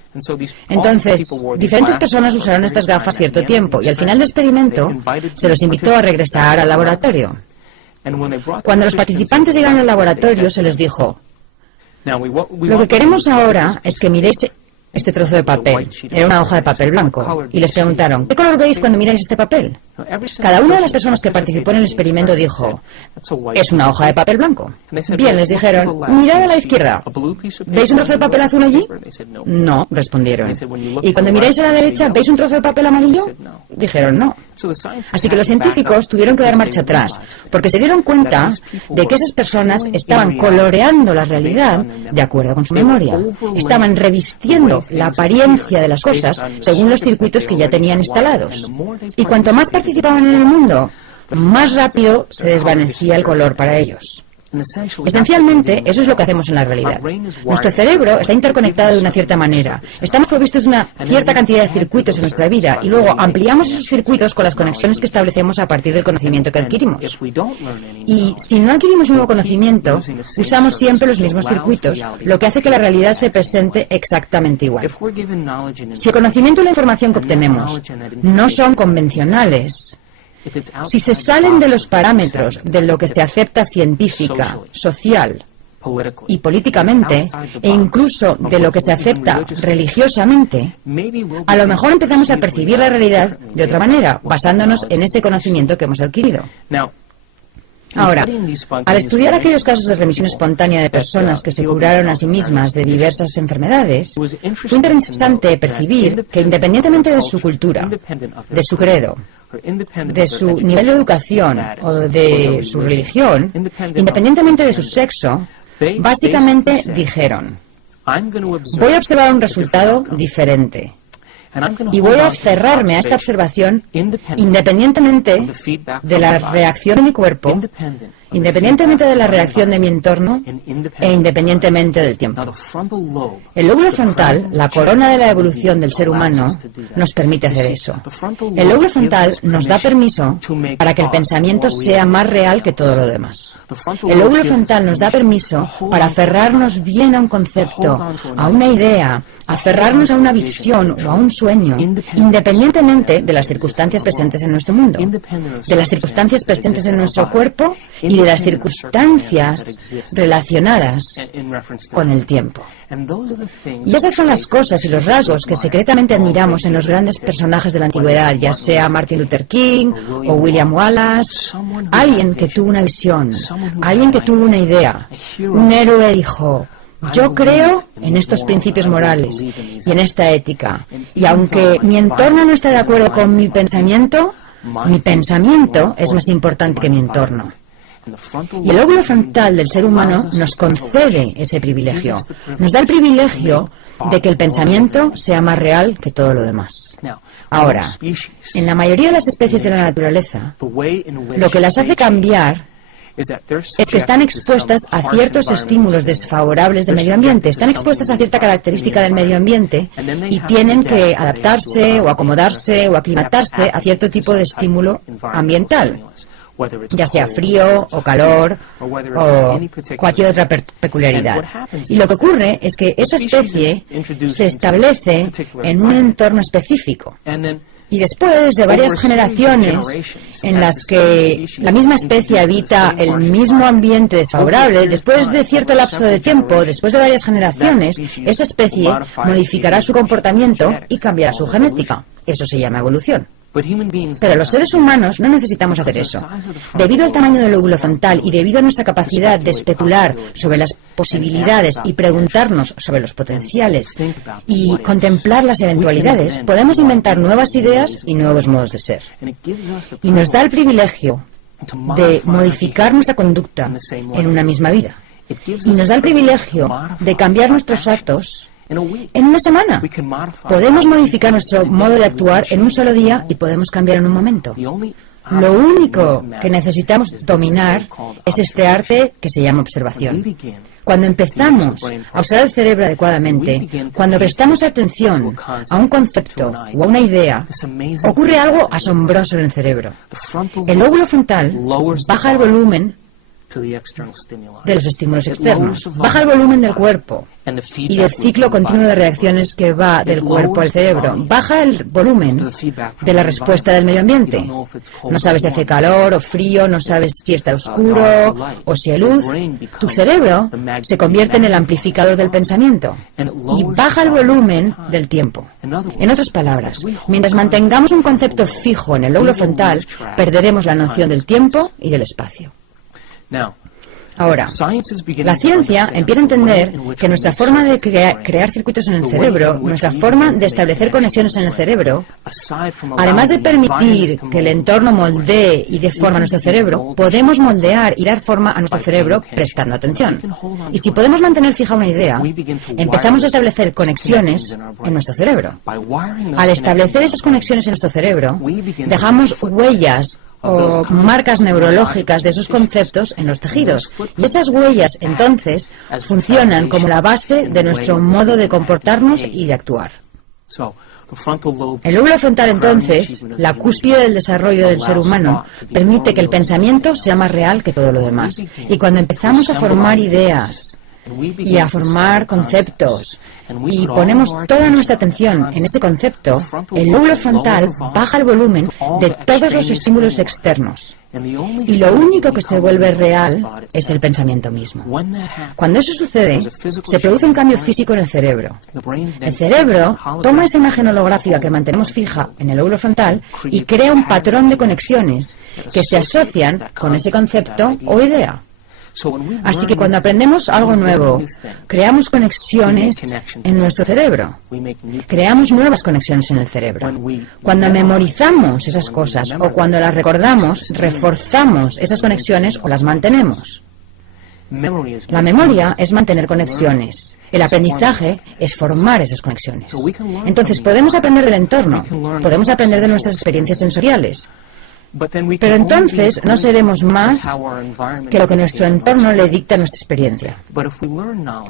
Entonces, diferentes personas usaron estas gafas cierto tiempo y al final del experimento se los invitó a regresar al laboratorio. Cuando los participantes llegaron al laboratorio se les dijo, lo que queremos ahora es que miréis este trozo de papel. Era una hoja de papel blanco. Y les preguntaron, ¿qué color veis cuando miráis este papel? Cada una de las personas que participó en el experimento dijo, es una hoja de papel blanco. Bien, les dijeron, mirad a la izquierda. ¿Veis un trozo de papel azul allí? No, respondieron. ¿Y cuando miráis a la derecha, veis un trozo de papel amarillo? Dijeron, no. Así que los científicos tuvieron que dar marcha atrás, porque se dieron cuenta de que esas personas estaban coloreando la realidad de acuerdo con su memoria. Estaban revistiendo la apariencia de las cosas según los circuitos que ya tenían instalados. Y cuanto más participaban en el mundo, más rápido se desvanecía el color para ellos. Esencialmente, eso es lo que hacemos en la realidad. Nuestro cerebro está interconectado de una cierta manera. Estamos provistos de una cierta cantidad de circuitos en nuestra vida y luego ampliamos esos circuitos con las conexiones que establecemos a partir del conocimiento que adquirimos. Y si no adquirimos nuevo conocimiento, usamos siempre los mismos circuitos, lo que hace que la realidad se presente exactamente igual. Si el conocimiento y la información que obtenemos no son convencionales, si se salen de los parámetros de lo que se acepta científica, social y políticamente, e incluso de lo que se acepta religiosamente, a lo mejor empezamos a percibir la realidad de otra manera, basándonos en ese conocimiento que hemos adquirido. Ahora, al estudiar aquellos casos de remisión espontánea de personas que se curaron a sí mismas de diversas enfermedades, fue interesante percibir que independientemente de su cultura, de su credo, de su nivel de educación o de su religión, independientemente de su sexo, básicamente dijeron, voy a observar un resultado diferente. Y voy a cerrarme a esta observación independientemente de la reacción de mi cuerpo, independientemente de la reacción de mi entorno e independientemente del tiempo. El lóbulo frontal, la corona de la evolución del ser humano, nos permite hacer eso. El lóbulo frontal nos da permiso para que el pensamiento sea más real que todo lo demás. El lóbulo frontal nos da permiso para aferrarnos bien a un concepto, a una idea, aferrarnos a una visión o a un sueño, independientemente de las circunstancias presentes en nuestro mundo, de las circunstancias presentes en nuestro cuerpo y de las circunstancias relacionadas con el tiempo. Y esas son las cosas y los rasgos que secretamente admiramos en los grandes personajes de la antigüedad, ya sea Martin Luther King o William Wallace, alguien que tuvo una visión, alguien que tuvo una idea, un héroe dijo, yo creo en estos principios morales y en esta ética, y aunque mi entorno no está de acuerdo con mi pensamiento es más importante que mi entorno. Y el lóbulo frontal del ser humano nos concede ese privilegio. Nos da el privilegio de que el pensamiento sea más real que todo lo demás. Ahora, en la mayoría de las especies de la naturaleza, lo que las hace cambiar es que están expuestas a ciertos estímulos desfavorables del medio ambiente, están expuestas a cierta característica del medio ambiente y tienen que adaptarse o acomodarse o aclimatarse a cierto tipo de estímulo ambiental, ya sea frío o calor o cualquier otra peculiaridad. Y lo que ocurre es que esa especie se establece en un entorno específico. Y después de varias generaciones en las que la misma especie habita el mismo ambiente desfavorable, después de cierto lapso de tiempo, después de varias generaciones, esa especie modificará su comportamiento y cambiará su genética. Eso se llama evolución. Pero los seres humanos no necesitamos hacer eso. Debido al tamaño del lóbulo frontal y debido a nuestra capacidad de especular sobre las posibilidades y preguntarnos sobre los potenciales y contemplar las eventualidades, podemos inventar nuevas ideas y nuevos modos de ser. Y nos da el privilegio de modificar nuestra conducta en una misma vida. Y nos da el privilegio de cambiar nuestros actos en una semana. Podemos modificar nuestro modo de actuar en un solo día y podemos cambiar en un momento. Lo único que necesitamos dominar es este arte que se llama observación. Cuando empezamos a usar el cerebro adecuadamente, cuando prestamos atención a un concepto o a una idea, ocurre algo asombroso en el cerebro. El lóbulo frontal baja el volumen de los estímulos externos, baja el volumen del cuerpo y del ciclo continuo de reacciones que va del cuerpo al cerebro, baja el volumen de la respuesta del medio ambiente. No sabes si hace calor o frío, no sabes si está oscuro o si hay luz. Tu cerebro se convierte en el amplificador del pensamiento y baja el volumen del tiempo. En otras palabras, mientras mantengamos un concepto fijo en el lóbulo frontal, perderemos la noción del tiempo y del espacio. Ahora, la ciencia empieza a entender que nuestra forma de crear circuitos en el cerebro, nuestra forma de establecer conexiones en el cerebro, además de permitir que el entorno moldee y dé forma a nuestro cerebro, podemos moldear y dar forma a nuestro cerebro prestando atención. Y si podemos mantener fija una idea, empezamos a establecer conexiones en nuestro cerebro. Al establecer esas conexiones en nuestro cerebro, dejamos huellas o marcas neurológicas de esos conceptos en los tejidos. Y esas huellas, entonces, funcionan como la base de nuestro modo de comportarnos y de actuar. El lóbulo frontal, entonces, la cúspide del desarrollo del ser humano, permite que el pensamiento sea más real que todo lo demás. Y cuando empezamos a formar ideas y a formar conceptos y ponemos toda nuestra atención en ese concepto, el lóbulo frontal baja el volumen de todos los estímulos externos. Y lo único que se vuelve real es el pensamiento mismo. Cuando eso sucede, se produce un cambio físico en el cerebro. El cerebro toma esa imagen holográfica que mantenemos fija en el lóbulo frontal y crea un patrón de conexiones que se asocian con ese concepto o idea. Así que cuando aprendemos algo nuevo, creamos conexiones en nuestro cerebro. Creamos nuevas conexiones en el cerebro. Cuando memorizamos esas cosas o cuando las recordamos, reforzamos esas conexiones o las mantenemos. La memoria es mantener conexiones. El aprendizaje es formar esas conexiones. Entonces podemos aprender del entorno, podemos aprender de nuestras experiencias sensoriales. Pero entonces no seremos más que lo que nuestro entorno le dicta a nuestra experiencia.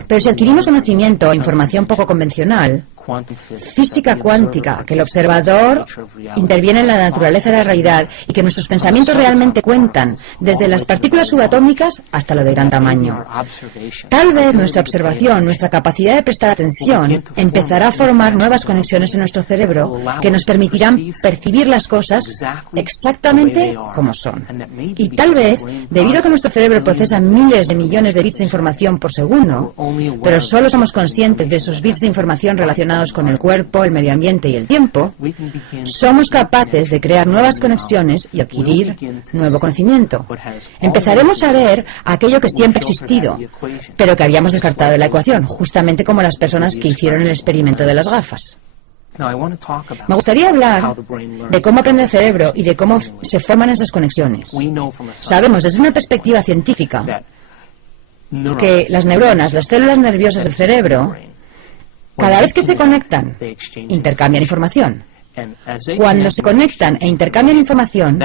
Pero si adquirimos conocimiento o información poco convencional, física cuántica, que el observador interviene en la naturaleza de la realidad y que nuestros pensamientos realmente cuentan, desde las partículas subatómicas hasta lo de gran tamaño. Tal vez nuestra observación, nuestra capacidad de prestar atención, empezará a formar nuevas conexiones en nuestro cerebro que nos permitirán percibir las cosas exactamente como son. Y tal vez, debido a que nuestro cerebro procesa miles de millones de bits de información por segundo, pero solo somos conscientes de esos bits de información relacionados con el cuerpo, el medio ambiente y el tiempo, somos capaces de crear nuevas conexiones y adquirir nuevo conocimiento. Empezaremos a ver aquello que siempre ha existido, pero que habíamos descartado de la ecuación, justamente como las personas que hicieron el experimento de las gafas. Me gustaría hablar de cómo aprende el cerebro y de cómo se forman esas conexiones. Sabemos desde una perspectiva científica que las neuronas, las células nerviosas del cerebro, Cada vez que se conectan, intercambian información. Cuando se conectan e intercambian información,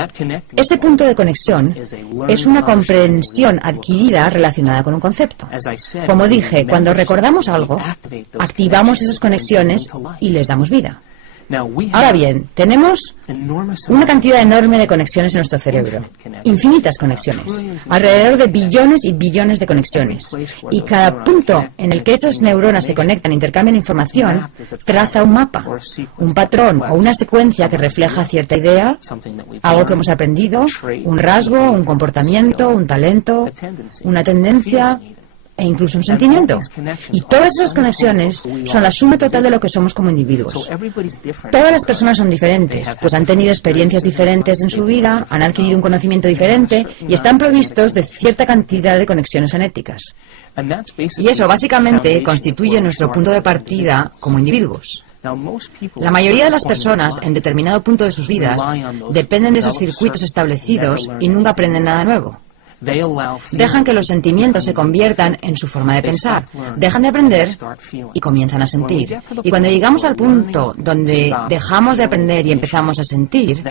ese punto de conexión es una comprensión adquirida relacionada con un concepto. Como dije, cuando recordamos algo, activamos esas conexiones y les damos vida. Ahora bien, tenemos una cantidad enorme de conexiones en nuestro cerebro, infinitas conexiones, alrededor de billones y billones de conexiones. Y cada punto en el que esas neuronas se conectan e intercambian información traza un mapa, un patrón o una secuencia que refleja cierta idea, algo que hemos aprendido, un rasgo, un comportamiento, un talento, una tendencia e incluso un sentimiento. Y todas esas conexiones son la suma total de lo que somos como individuos. Todas las personas son diferentes, pues han tenido experiencias diferentes en su vida, han adquirido un conocimiento diferente y están provistos de cierta cantidad de conexiones genéticas. Y eso básicamente constituye nuestro punto de partida como individuos. La mayoría de las personas en determinado punto de sus vidas dependen de esos circuitos establecidos y nunca aprenden nada nuevo. Dejan que los sentimientos se conviertan en su forma de pensar. Dejan de aprender y comienzan a sentir. Y cuando llegamos al punto donde dejamos de aprender y empezamos a sentir,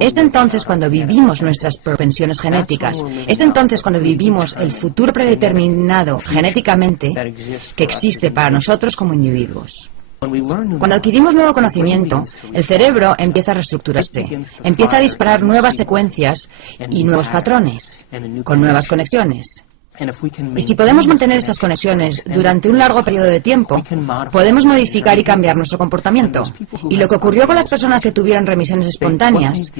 es entonces cuando vivimos nuestras propensiones genéticas. Es entonces cuando vivimos el futuro predeterminado genéticamente que existe para nosotros como individuos. Cuando adquirimos nuevo conocimiento, el cerebro empieza a reestructurarse, empieza a disparar nuevas secuencias y nuevos patrones, con nuevas conexiones. Y si podemos mantener estas conexiones durante un largo periodo de tiempo, podemos modificar y cambiar nuestro comportamiento. Y lo que ocurrió con las personas que tuvieron remisiones espontáneas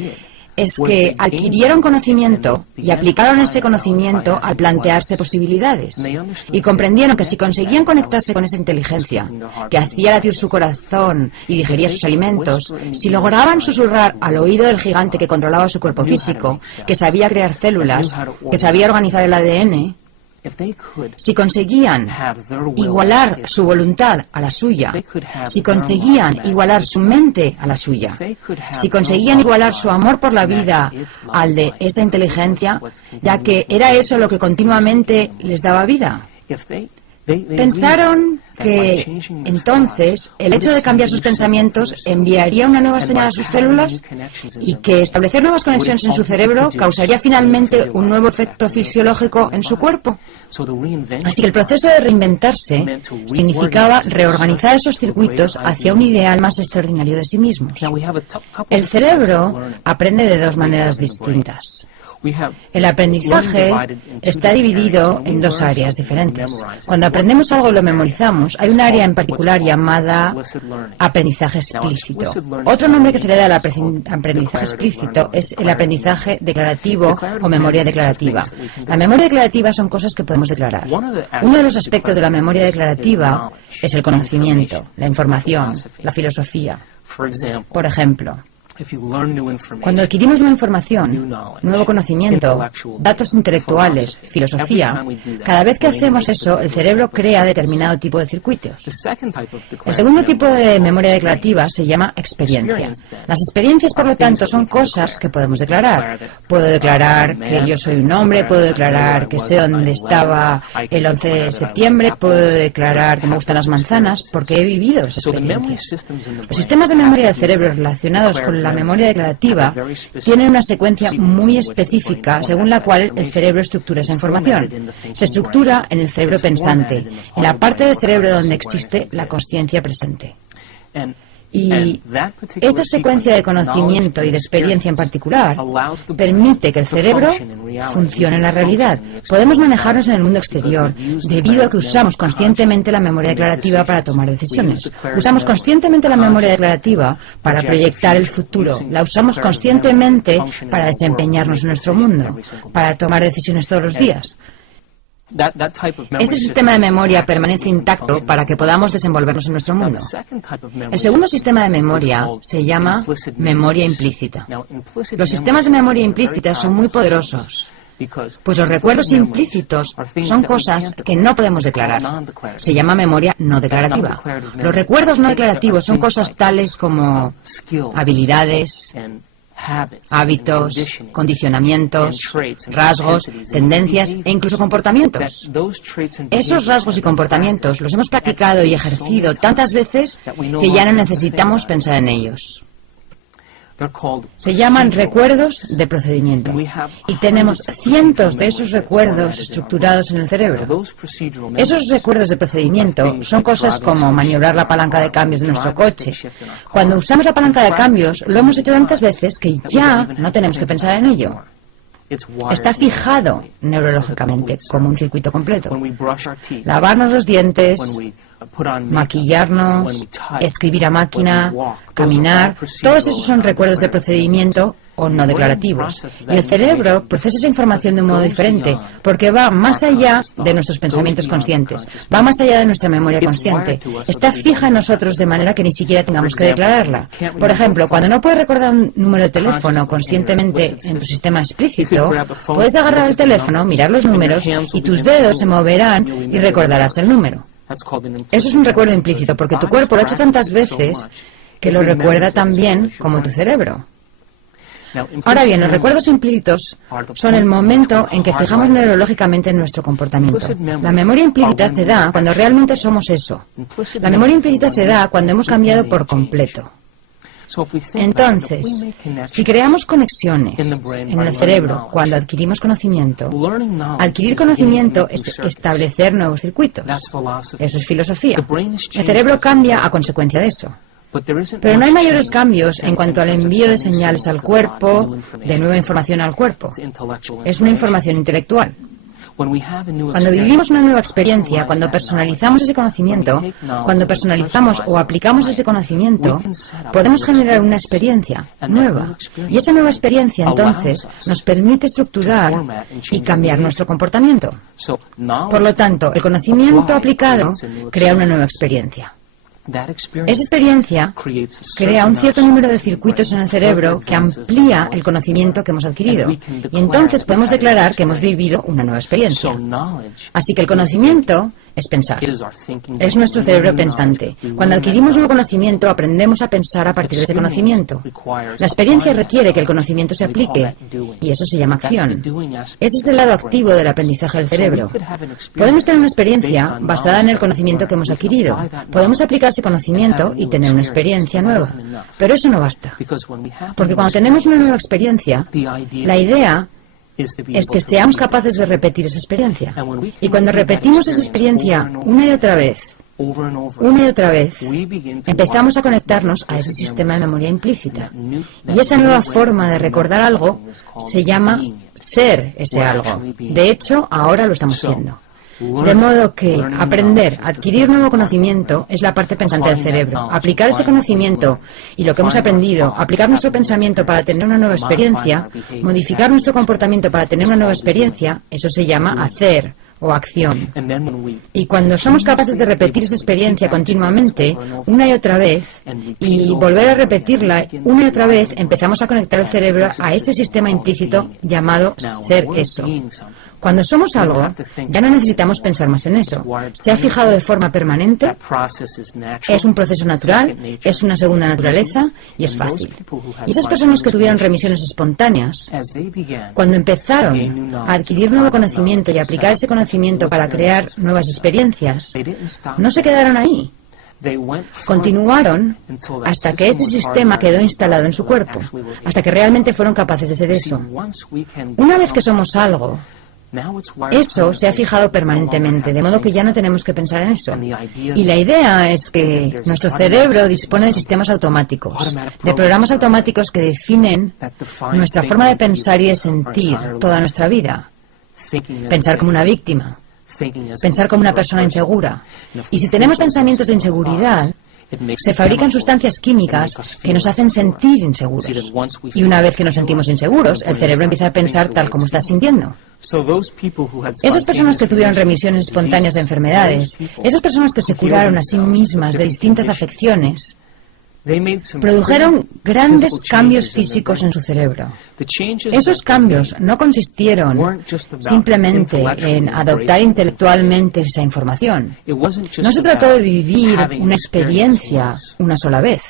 es que adquirieron conocimiento y aplicaron ese conocimiento al plantearse posibilidades. Y comprendieron que si conseguían conectarse con esa inteligencia que hacía latir su corazón y digería sus alimentos, si lograban susurrar al oído del gigante que controlaba su cuerpo físico, que sabía crear células, que sabía organizar el ADN, si conseguían igualar su voluntad a la suya, si conseguían igualar su mente a la suya, si conseguían igualar su amor por la vida al de esa inteligencia, ya que era eso lo que continuamente les daba vida. Pensaron que entonces el hecho de cambiar sus pensamientos enviaría una nueva señal a sus células y que establecer nuevas conexiones en su cerebro causaría finalmente un nuevo efecto fisiológico en su cuerpo. Así que el proceso de reinventarse significaba reorganizar esos circuitos hacia un ideal más extraordinario de sí mismos. El cerebro aprende de dos maneras distintas. El aprendizaje está dividido en dos áreas diferentes. Cuando aprendemos algo y lo memorizamos, hay un área en particular llamada aprendizaje explícito. Otro nombre que se le da al aprendizaje explícito es el aprendizaje declarativo o memoria declarativa. La memoria declarativa son cosas que podemos declarar. Uno de los aspectos de la memoria declarativa es el conocimiento, la información, la filosofía. Por ejemplo, cuando adquirimos nueva información, nuevo conocimiento, datos intelectuales, filosofía, cada vez que hacemos eso, el cerebro crea determinado tipo de circuitos. El segundo tipo de memoria declarativa se llama experiencia. Las experiencias, por lo tanto, son cosas que podemos declarar. Puedo declarar que yo soy un hombre, puedo declarar que sé dónde estaba el 11 de septiembre, puedo declarar que me gustan las manzanas, porque he vivido esas experiencias. Los sistemas de memoria del cerebro relacionados con la memoria declarativa tienen una secuencia muy específica según la cual el cerebro estructura esa información. Se estructura en el cerebro pensante, en la parte del cerebro donde existe la consciencia presente. Y esa secuencia de conocimiento y de experiencia en particular permite que el cerebro funcione en la realidad. Podemos manejarnos en el mundo exterior debido a que usamos conscientemente la memoria declarativa para tomar decisiones. Usamos conscientemente la memoria declarativa para proyectar el futuro. La usamos conscientemente para desempeñarnos en nuestro mundo, para tomar decisiones todos los días. Ese sistema de memoria permanece intacto para que podamos desenvolvernos en nuestro mundo. El segundo sistema de memoria se llama memoria implícita. Los sistemas de memoria implícita son muy poderosos, pues los recuerdos implícitos son cosas que no podemos declarar. Se llama memoria no declarativa. Los recuerdos no declarativos son cosas tales como habilidades, hábitos, condicionamientos, rasgos, tendencias e incluso comportamientos. Esos rasgos y comportamientos los hemos practicado y ejercido tantas veces que ya no necesitamos pensar en ellos. Se llaman recuerdos de procedimiento y tenemos cientos de esos recuerdos estructurados en el cerebro. Esos recuerdos de procedimiento son cosas como maniobrar la palanca de cambios de nuestro coche. Cuando usamos la palanca de cambios, lo hemos hecho tantas veces que ya no tenemos que pensar en ello. Está fijado neurológicamente como un circuito completo. Lavarnos los dientes, maquillarnos, escribir a máquina, caminar, todos esos son recuerdos de procedimiento o no declarativos. Y el cerebro procesa esa información de un modo diferente, porque va más allá de nuestros pensamientos conscientes, va más allá de nuestra memoria consciente. Está fija en nosotros de manera que ni siquiera tengamos que declararla. Por ejemplo, cuando no puedes recordar un número de teléfono conscientemente en tu sistema explícito, puedes agarrar el teléfono, mirar los números y tus dedos se moverán y recordarás el número. Eso es un recuerdo implícito, porque tu cuerpo lo ha hecho tantas veces que lo recuerda tan bien como tu cerebro. Ahora bien, los recuerdos implícitos son el momento en que fijamos neurológicamente en nuestro comportamiento. La memoria implícita se da cuando realmente somos eso. La memoria implícita se da cuando hemos cambiado por completo. Entonces, si creamos conexiones en el cerebro cuando adquirimos conocimiento, adquirir conocimiento es establecer nuevos circuitos. Eso es filosofía. El cerebro cambia a consecuencia de eso. Pero no hay mayores cambios en cuanto al envío de señales al cuerpo, de nueva información al cuerpo. Es una información intelectual. Cuando vivimos una nueva experiencia, cuando personalizamos ese conocimiento, cuando personalizamos o aplicamos ese conocimiento, podemos generar una experiencia nueva. Y esa nueva experiencia, entonces, nos permite estructurar y cambiar nuestro comportamiento. Por lo tanto, el conocimiento aplicado crea una nueva experiencia. Esa experiencia crea un cierto número de circuitos en el cerebro que amplía el conocimiento que hemos adquirido. Y entonces podemos declarar que hemos vivido una nueva experiencia. Así que el conocimiento es pensar. Es nuestro cerebro pensante. Cuando adquirimos nuevo conocimiento, aprendemos a pensar a partir de ese conocimiento. La experiencia requiere que el conocimiento se aplique, y eso se llama acción. Ese es el lado activo del aprendizaje del cerebro. Podemos tener una experiencia basada en el conocimiento que hemos adquirido. Podemos aplicar ese conocimiento y tener una experiencia nueva. Pero eso no basta. Porque cuando tenemos una nueva experiencia, la idea es que seamos capaces de repetir esa experiencia. Y cuando repetimos esa experiencia una y otra vez, empezamos a conectarnos a ese sistema de memoria implícita. Y esa nueva forma de recordar algo se llama ser ese algo. De hecho, ahora lo estamos siendo. De modo que aprender, adquirir nuevo conocimiento es la parte pensante del cerebro. Aplicar ese conocimiento y lo que hemos aprendido, aplicar nuestro pensamiento para tener una nueva experiencia, modificar nuestro comportamiento para tener una nueva experiencia, eso se llama hacer o acción. Y cuando somos capaces de repetir esa experiencia continuamente, una y otra vez, y volver a repetirla una y otra vez, empezamos a conectar el cerebro a ese sistema implícito llamado ser eso. Cuando somos algo, ya no necesitamos pensar más en eso. Se ha fijado de forma permanente, es un proceso natural, es una segunda naturaleza y es fácil. Y esas personas que tuvieron remisiones espontáneas, cuando empezaron a adquirir nuevo conocimiento y aplicar ese conocimiento para crear nuevas experiencias, no se quedaron ahí. Continuaron hasta que ese sistema quedó instalado en su cuerpo, hasta que realmente fueron capaces de ser eso. Una vez que somos algo, eso se ha fijado permanentemente, de modo que ya no tenemos que pensar en eso. Y la idea es que nuestro cerebro dispone de sistemas automáticos, de programas automáticos que definen nuestra forma de pensar y de sentir toda nuestra vida. Pensar como una víctima, pensar como una persona insegura. Y si tenemos pensamientos de inseguridad, se fabrican sustancias químicas que nos hacen sentir inseguros. Y una vez que nos sentimos inseguros, el cerebro empieza a pensar tal como estás sintiendo. Esas personas que tuvieron remisiones espontáneas de enfermedades, esas personas que se curaron a sí mismas de distintas afecciones, produjeron grandes cambios físicos en su cerebro. Esos cambios no consistieron simplemente en adoptar intelectualmente esa información. No se trató de vivir una experiencia una sola vez.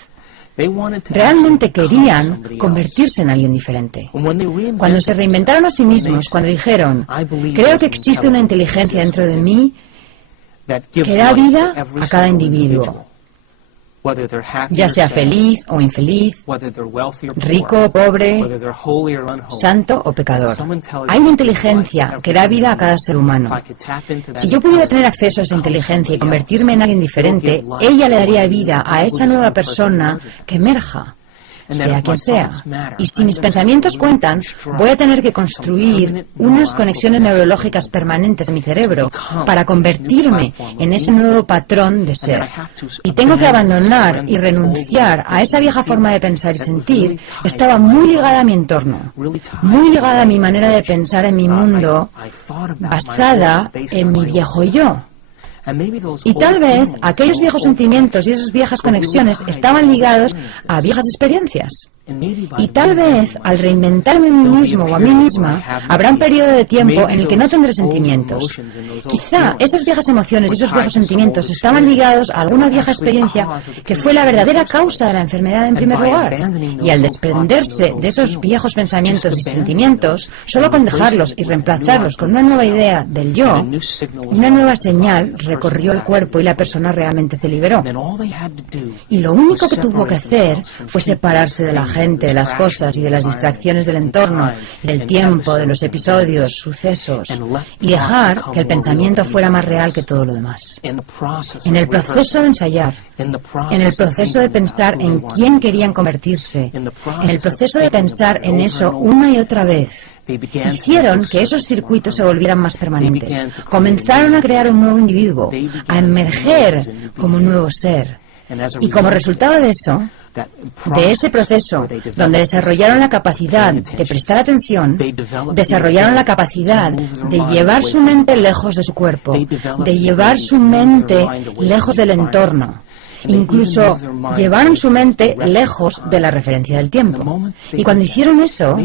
Realmente querían convertirse en alguien diferente. Cuando se reinventaron a sí mismos, cuando dijeron, creo que existe una inteligencia dentro de mí que da vida a cada individuo, ya sea feliz o infeliz, rico o pobre, santo o pecador. Hay una inteligencia que da vida a cada ser humano. Si yo pudiera tener acceso a esa inteligencia y convertirme en alguien diferente, ella le daría vida a esa nueva persona que emerja, sea quien sea. Y si mis pensamientos cuentan, voy a tener que construir unas conexiones neurológicas permanentes en mi cerebro para convertirme en ese nuevo patrón de ser. Y tengo que abandonar y renunciar a esa vieja forma de pensar y sentir que estaba muy ligada a mi entorno, muy ligada a mi manera de pensar en mi mundo, basada en mi viejo yo. Y tal vez aquellos viejos sentimientos y esas viejas conexiones estaban ligados a viejas experiencias. Y tal vez, al reinventarme a mí mismo o a mí misma, habrá un periodo de tiempo en el que no tendré sentimientos. Quizá esas viejas emociones y esos viejos sentimientos estaban ligados a alguna vieja experiencia que fue la verdadera causa de la enfermedad en primer lugar. Y al desprenderse de esos viejos pensamientos y sentimientos, solo con dejarlos y reemplazarlos con una nueva idea del yo, una nueva señal recorrió el cuerpo y la persona realmente se liberó. Y lo único que tuvo que hacer fue separarse de la gente, de las cosas y de las distracciones del entorno, del tiempo, de los episodios, sucesos, y dejar que el pensamiento fuera más real que todo lo demás. En el proceso de ensayar, en el proceso de pensar en quién querían convertirse, en el proceso de pensar en eso una y otra vez, hicieron que esos circuitos se volvieran más permanentes. Comenzaron a crear un nuevo individuo, a emerger como un nuevo ser. Y como resultado de eso, de ese proceso, donde desarrollaron la capacidad de prestar atención, desarrollaron la capacidad de llevar su mente lejos de su cuerpo, de llevar su mente lejos del entorno. Incluso llevaron su mente lejos de la referencia del tiempo. Y cuando hicieron eso,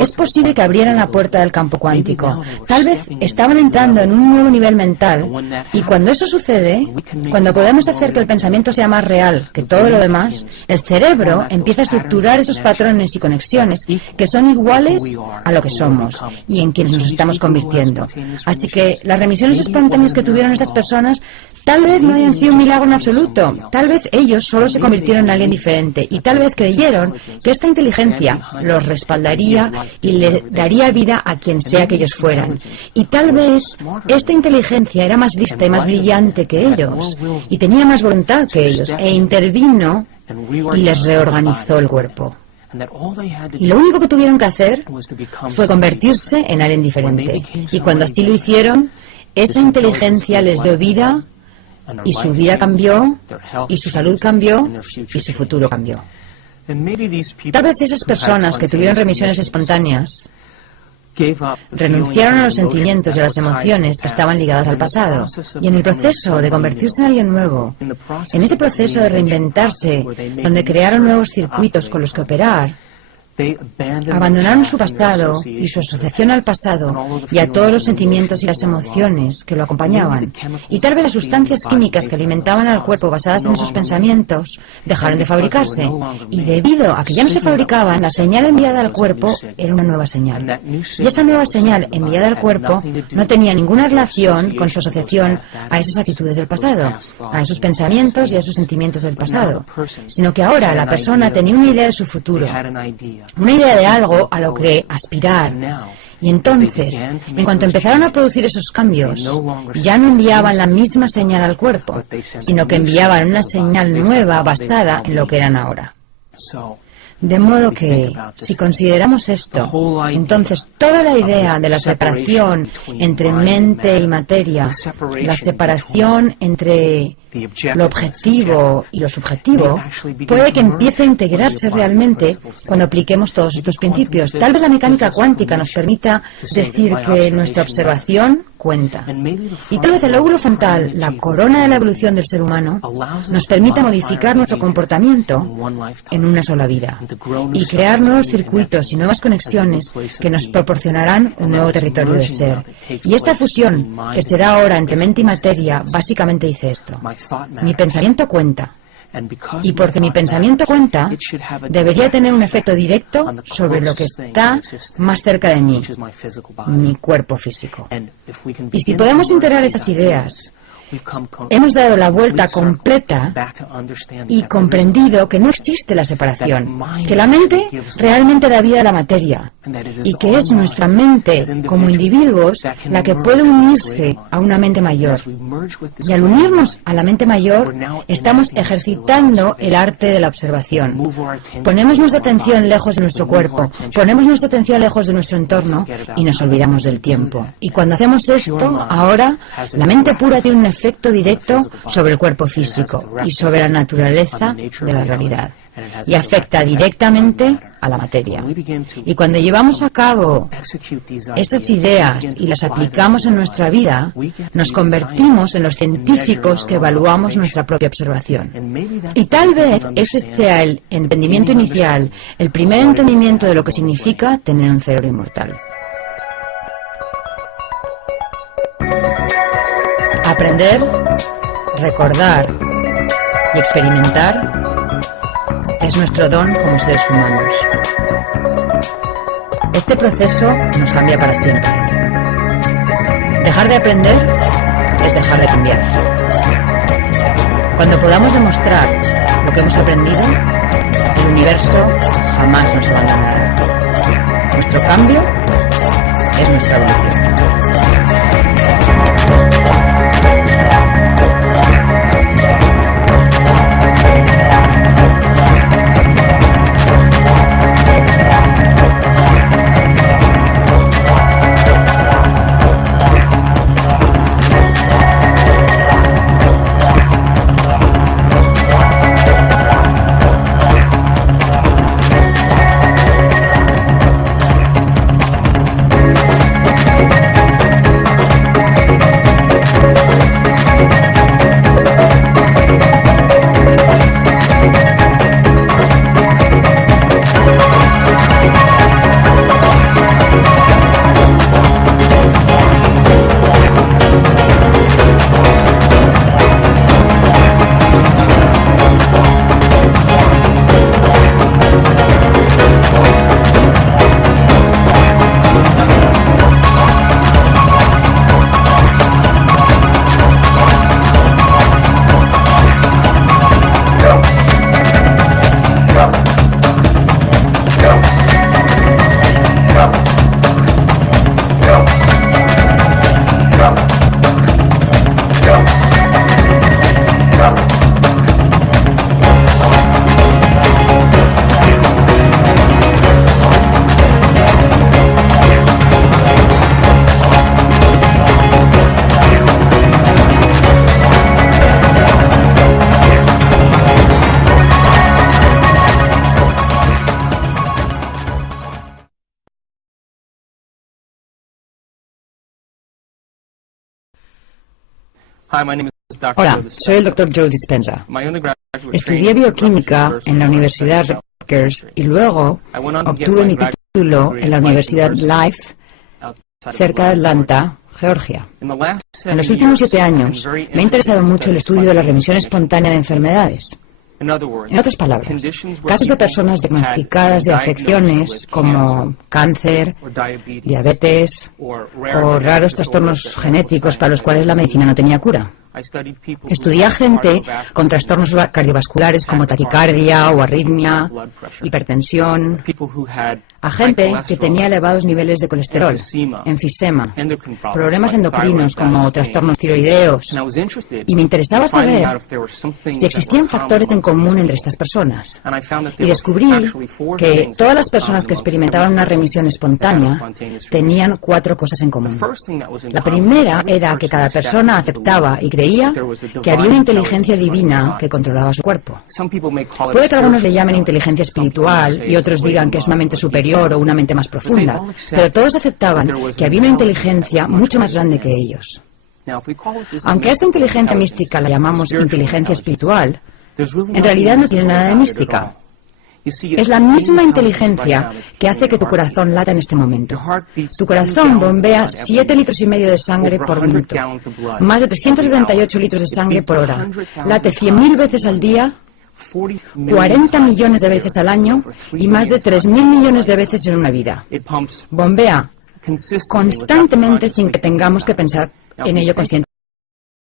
es posible que abrieran la puerta del campo cuántico. Tal vez estaban entrando en un nuevo nivel mental, y cuando eso sucede, cuando podemos hacer que el pensamiento sea más real que todo lo demás, el cerebro empieza a estructurar esos patrones y conexiones que son iguales a lo que somos y en quienes nos estamos convirtiendo. Así que las remisiones espontáneas que tuvieron estas personas tal vez no hayan sido un milagro en absoluto. Tal vez ellos solo se convirtieron en alguien diferente y tal vez creyeron que esta inteligencia los respaldaría y le daría vida a quien sea que ellos fueran. Y tal vez esta inteligencia era más lista y más brillante que ellos y tenía más voluntad que ellos e intervino y les reorganizó el cuerpo. Y lo único que tuvieron que hacer fue convertirse en alguien diferente. Y cuando así lo hicieron, esa inteligencia les dio vida, y su vida cambió, y su salud cambió, y su futuro cambió. Tal vez esas personas que tuvieron remisiones espontáneas renunciaron a los sentimientos y a las emociones que estaban ligadas al pasado. Y en el proceso de convertirse en alguien nuevo, en ese proceso de reinventarse, donde crearon nuevos circuitos con los que operar, abandonaron su pasado y su asociación al pasado y a todos los sentimientos y las emociones que lo acompañaban. Y tal vez las sustancias químicas que alimentaban al cuerpo basadas en esos pensamientos dejaron de fabricarse. Y debido a que ya no se fabricaban, la señal enviada al cuerpo era una nueva señal. Y esa nueva señal enviada al cuerpo no tenía ninguna relación con su asociación a esas actitudes del pasado, a esos pensamientos y a esos sentimientos del pasado, sino que ahora la persona tenía una idea de su futuro, una idea de algo a lo que aspirar. Y entonces, en cuanto empezaron a producir esos cambios, ya no enviaban la misma señal al cuerpo, sino que enviaban una señal nueva basada en lo que eran ahora. De modo que, si consideramos esto, entonces toda la idea de la separación entre mente y materia, la separación entre lo objetivo y lo subjetivo, puede que empiece a integrarse realmente cuando apliquemos todos estos principios. Tal vez la mecánica cuántica nos permita decir que nuestra observación cuenta. Y tal vez el lóbulo frontal, la corona de la evolución del ser humano, nos permita modificar nuestro comportamiento en una sola vida y crear nuevos circuitos y nuevas conexiones que nos proporcionarán un nuevo territorio de ser. Y esta fusión, que será ahora entre mente y materia, básicamente dice esto: mi pensamiento cuenta. Y porque mi pensamiento cuenta, debería tener un efecto directo sobre lo que está más cerca de mí, mi cuerpo físico. Y si podemos integrar esas ideas, hemos dado la vuelta completa y comprendido que no existe la separación, que la mente realmente da vida a la materia y que es nuestra mente como individuos la que puede unirse a una mente mayor. Y al unirnos a la mente mayor, estamos ejercitando el arte de la observación. Ponemos nuestra atención lejos de nuestro cuerpo, ponemos nuestra atención lejos de nuestro entorno y nos olvidamos del tiempo. Y cuando hacemos esto, ahora, la mente pura tiene un efecto directo sobre el cuerpo físico y sobre la naturaleza de la realidad, y afecta directamente a la materia. Y cuando llevamos a cabo esas ideas y las aplicamos en nuestra vida, nos convertimos en los científicos que evaluamos nuestra propia observación. Y tal vez ese sea el entendimiento inicial, el primer entendimiento de lo que significa tener un cerebro inmortal. Aprender, recordar y experimentar es nuestro don como seres humanos. Este proceso nos cambia para siempre. Dejar de aprender es dejar de cambiar. Cuando podamos demostrar lo que hemos aprendido, el universo jamás nos abandonará. Nuestro cambio es nuestra evolución. Hola, soy el Dr. Joe Dispenza. Estudié bioquímica en la Universidad Rutgers y luego obtuve mi título en la Universidad Life, cerca de Atlanta, Georgia. En los últimos 7 años me ha interesado mucho el estudio de la remisión espontánea de enfermedades. En otras palabras, casos de personas diagnosticadas de afecciones como cáncer, diabetes o raros trastornos genéticos para los cuales la medicina no tenía cura. Estudié a gente con trastornos cardiovasculares como taquicardia o arritmia, hipertensión, a gente que tenía elevados niveles de colesterol, enfisema, problemas endocrinos como trastornos tiroideos, y me interesaba saber si existían factores en común entre estas personas. Y descubrí que todas las personas que experimentaban una remisión espontánea tenían 4 cosas en común. La primera era que cada persona aceptaba y creía que había una inteligencia divina que controlaba su cuerpo. Puede que algunos le llamen inteligencia espiritual y otros digan que es una mente superior o una mente más profunda, pero todos aceptaban que había una inteligencia mucho más grande que ellos. Aunque a esta inteligencia mística la llamamos inteligencia espiritual, en realidad no tiene nada de mística. Es la misma inteligencia que hace que tu corazón lata en este momento. Tu corazón bombea 7,5 litros de sangre por minuto, más de 378 litros de sangre por hora. Late 100.000 veces al día 40 millones de veces al año y más de 3.000 millones de veces en una vida. Bombea constantemente sin que tengamos que pensar en ello conscientemente.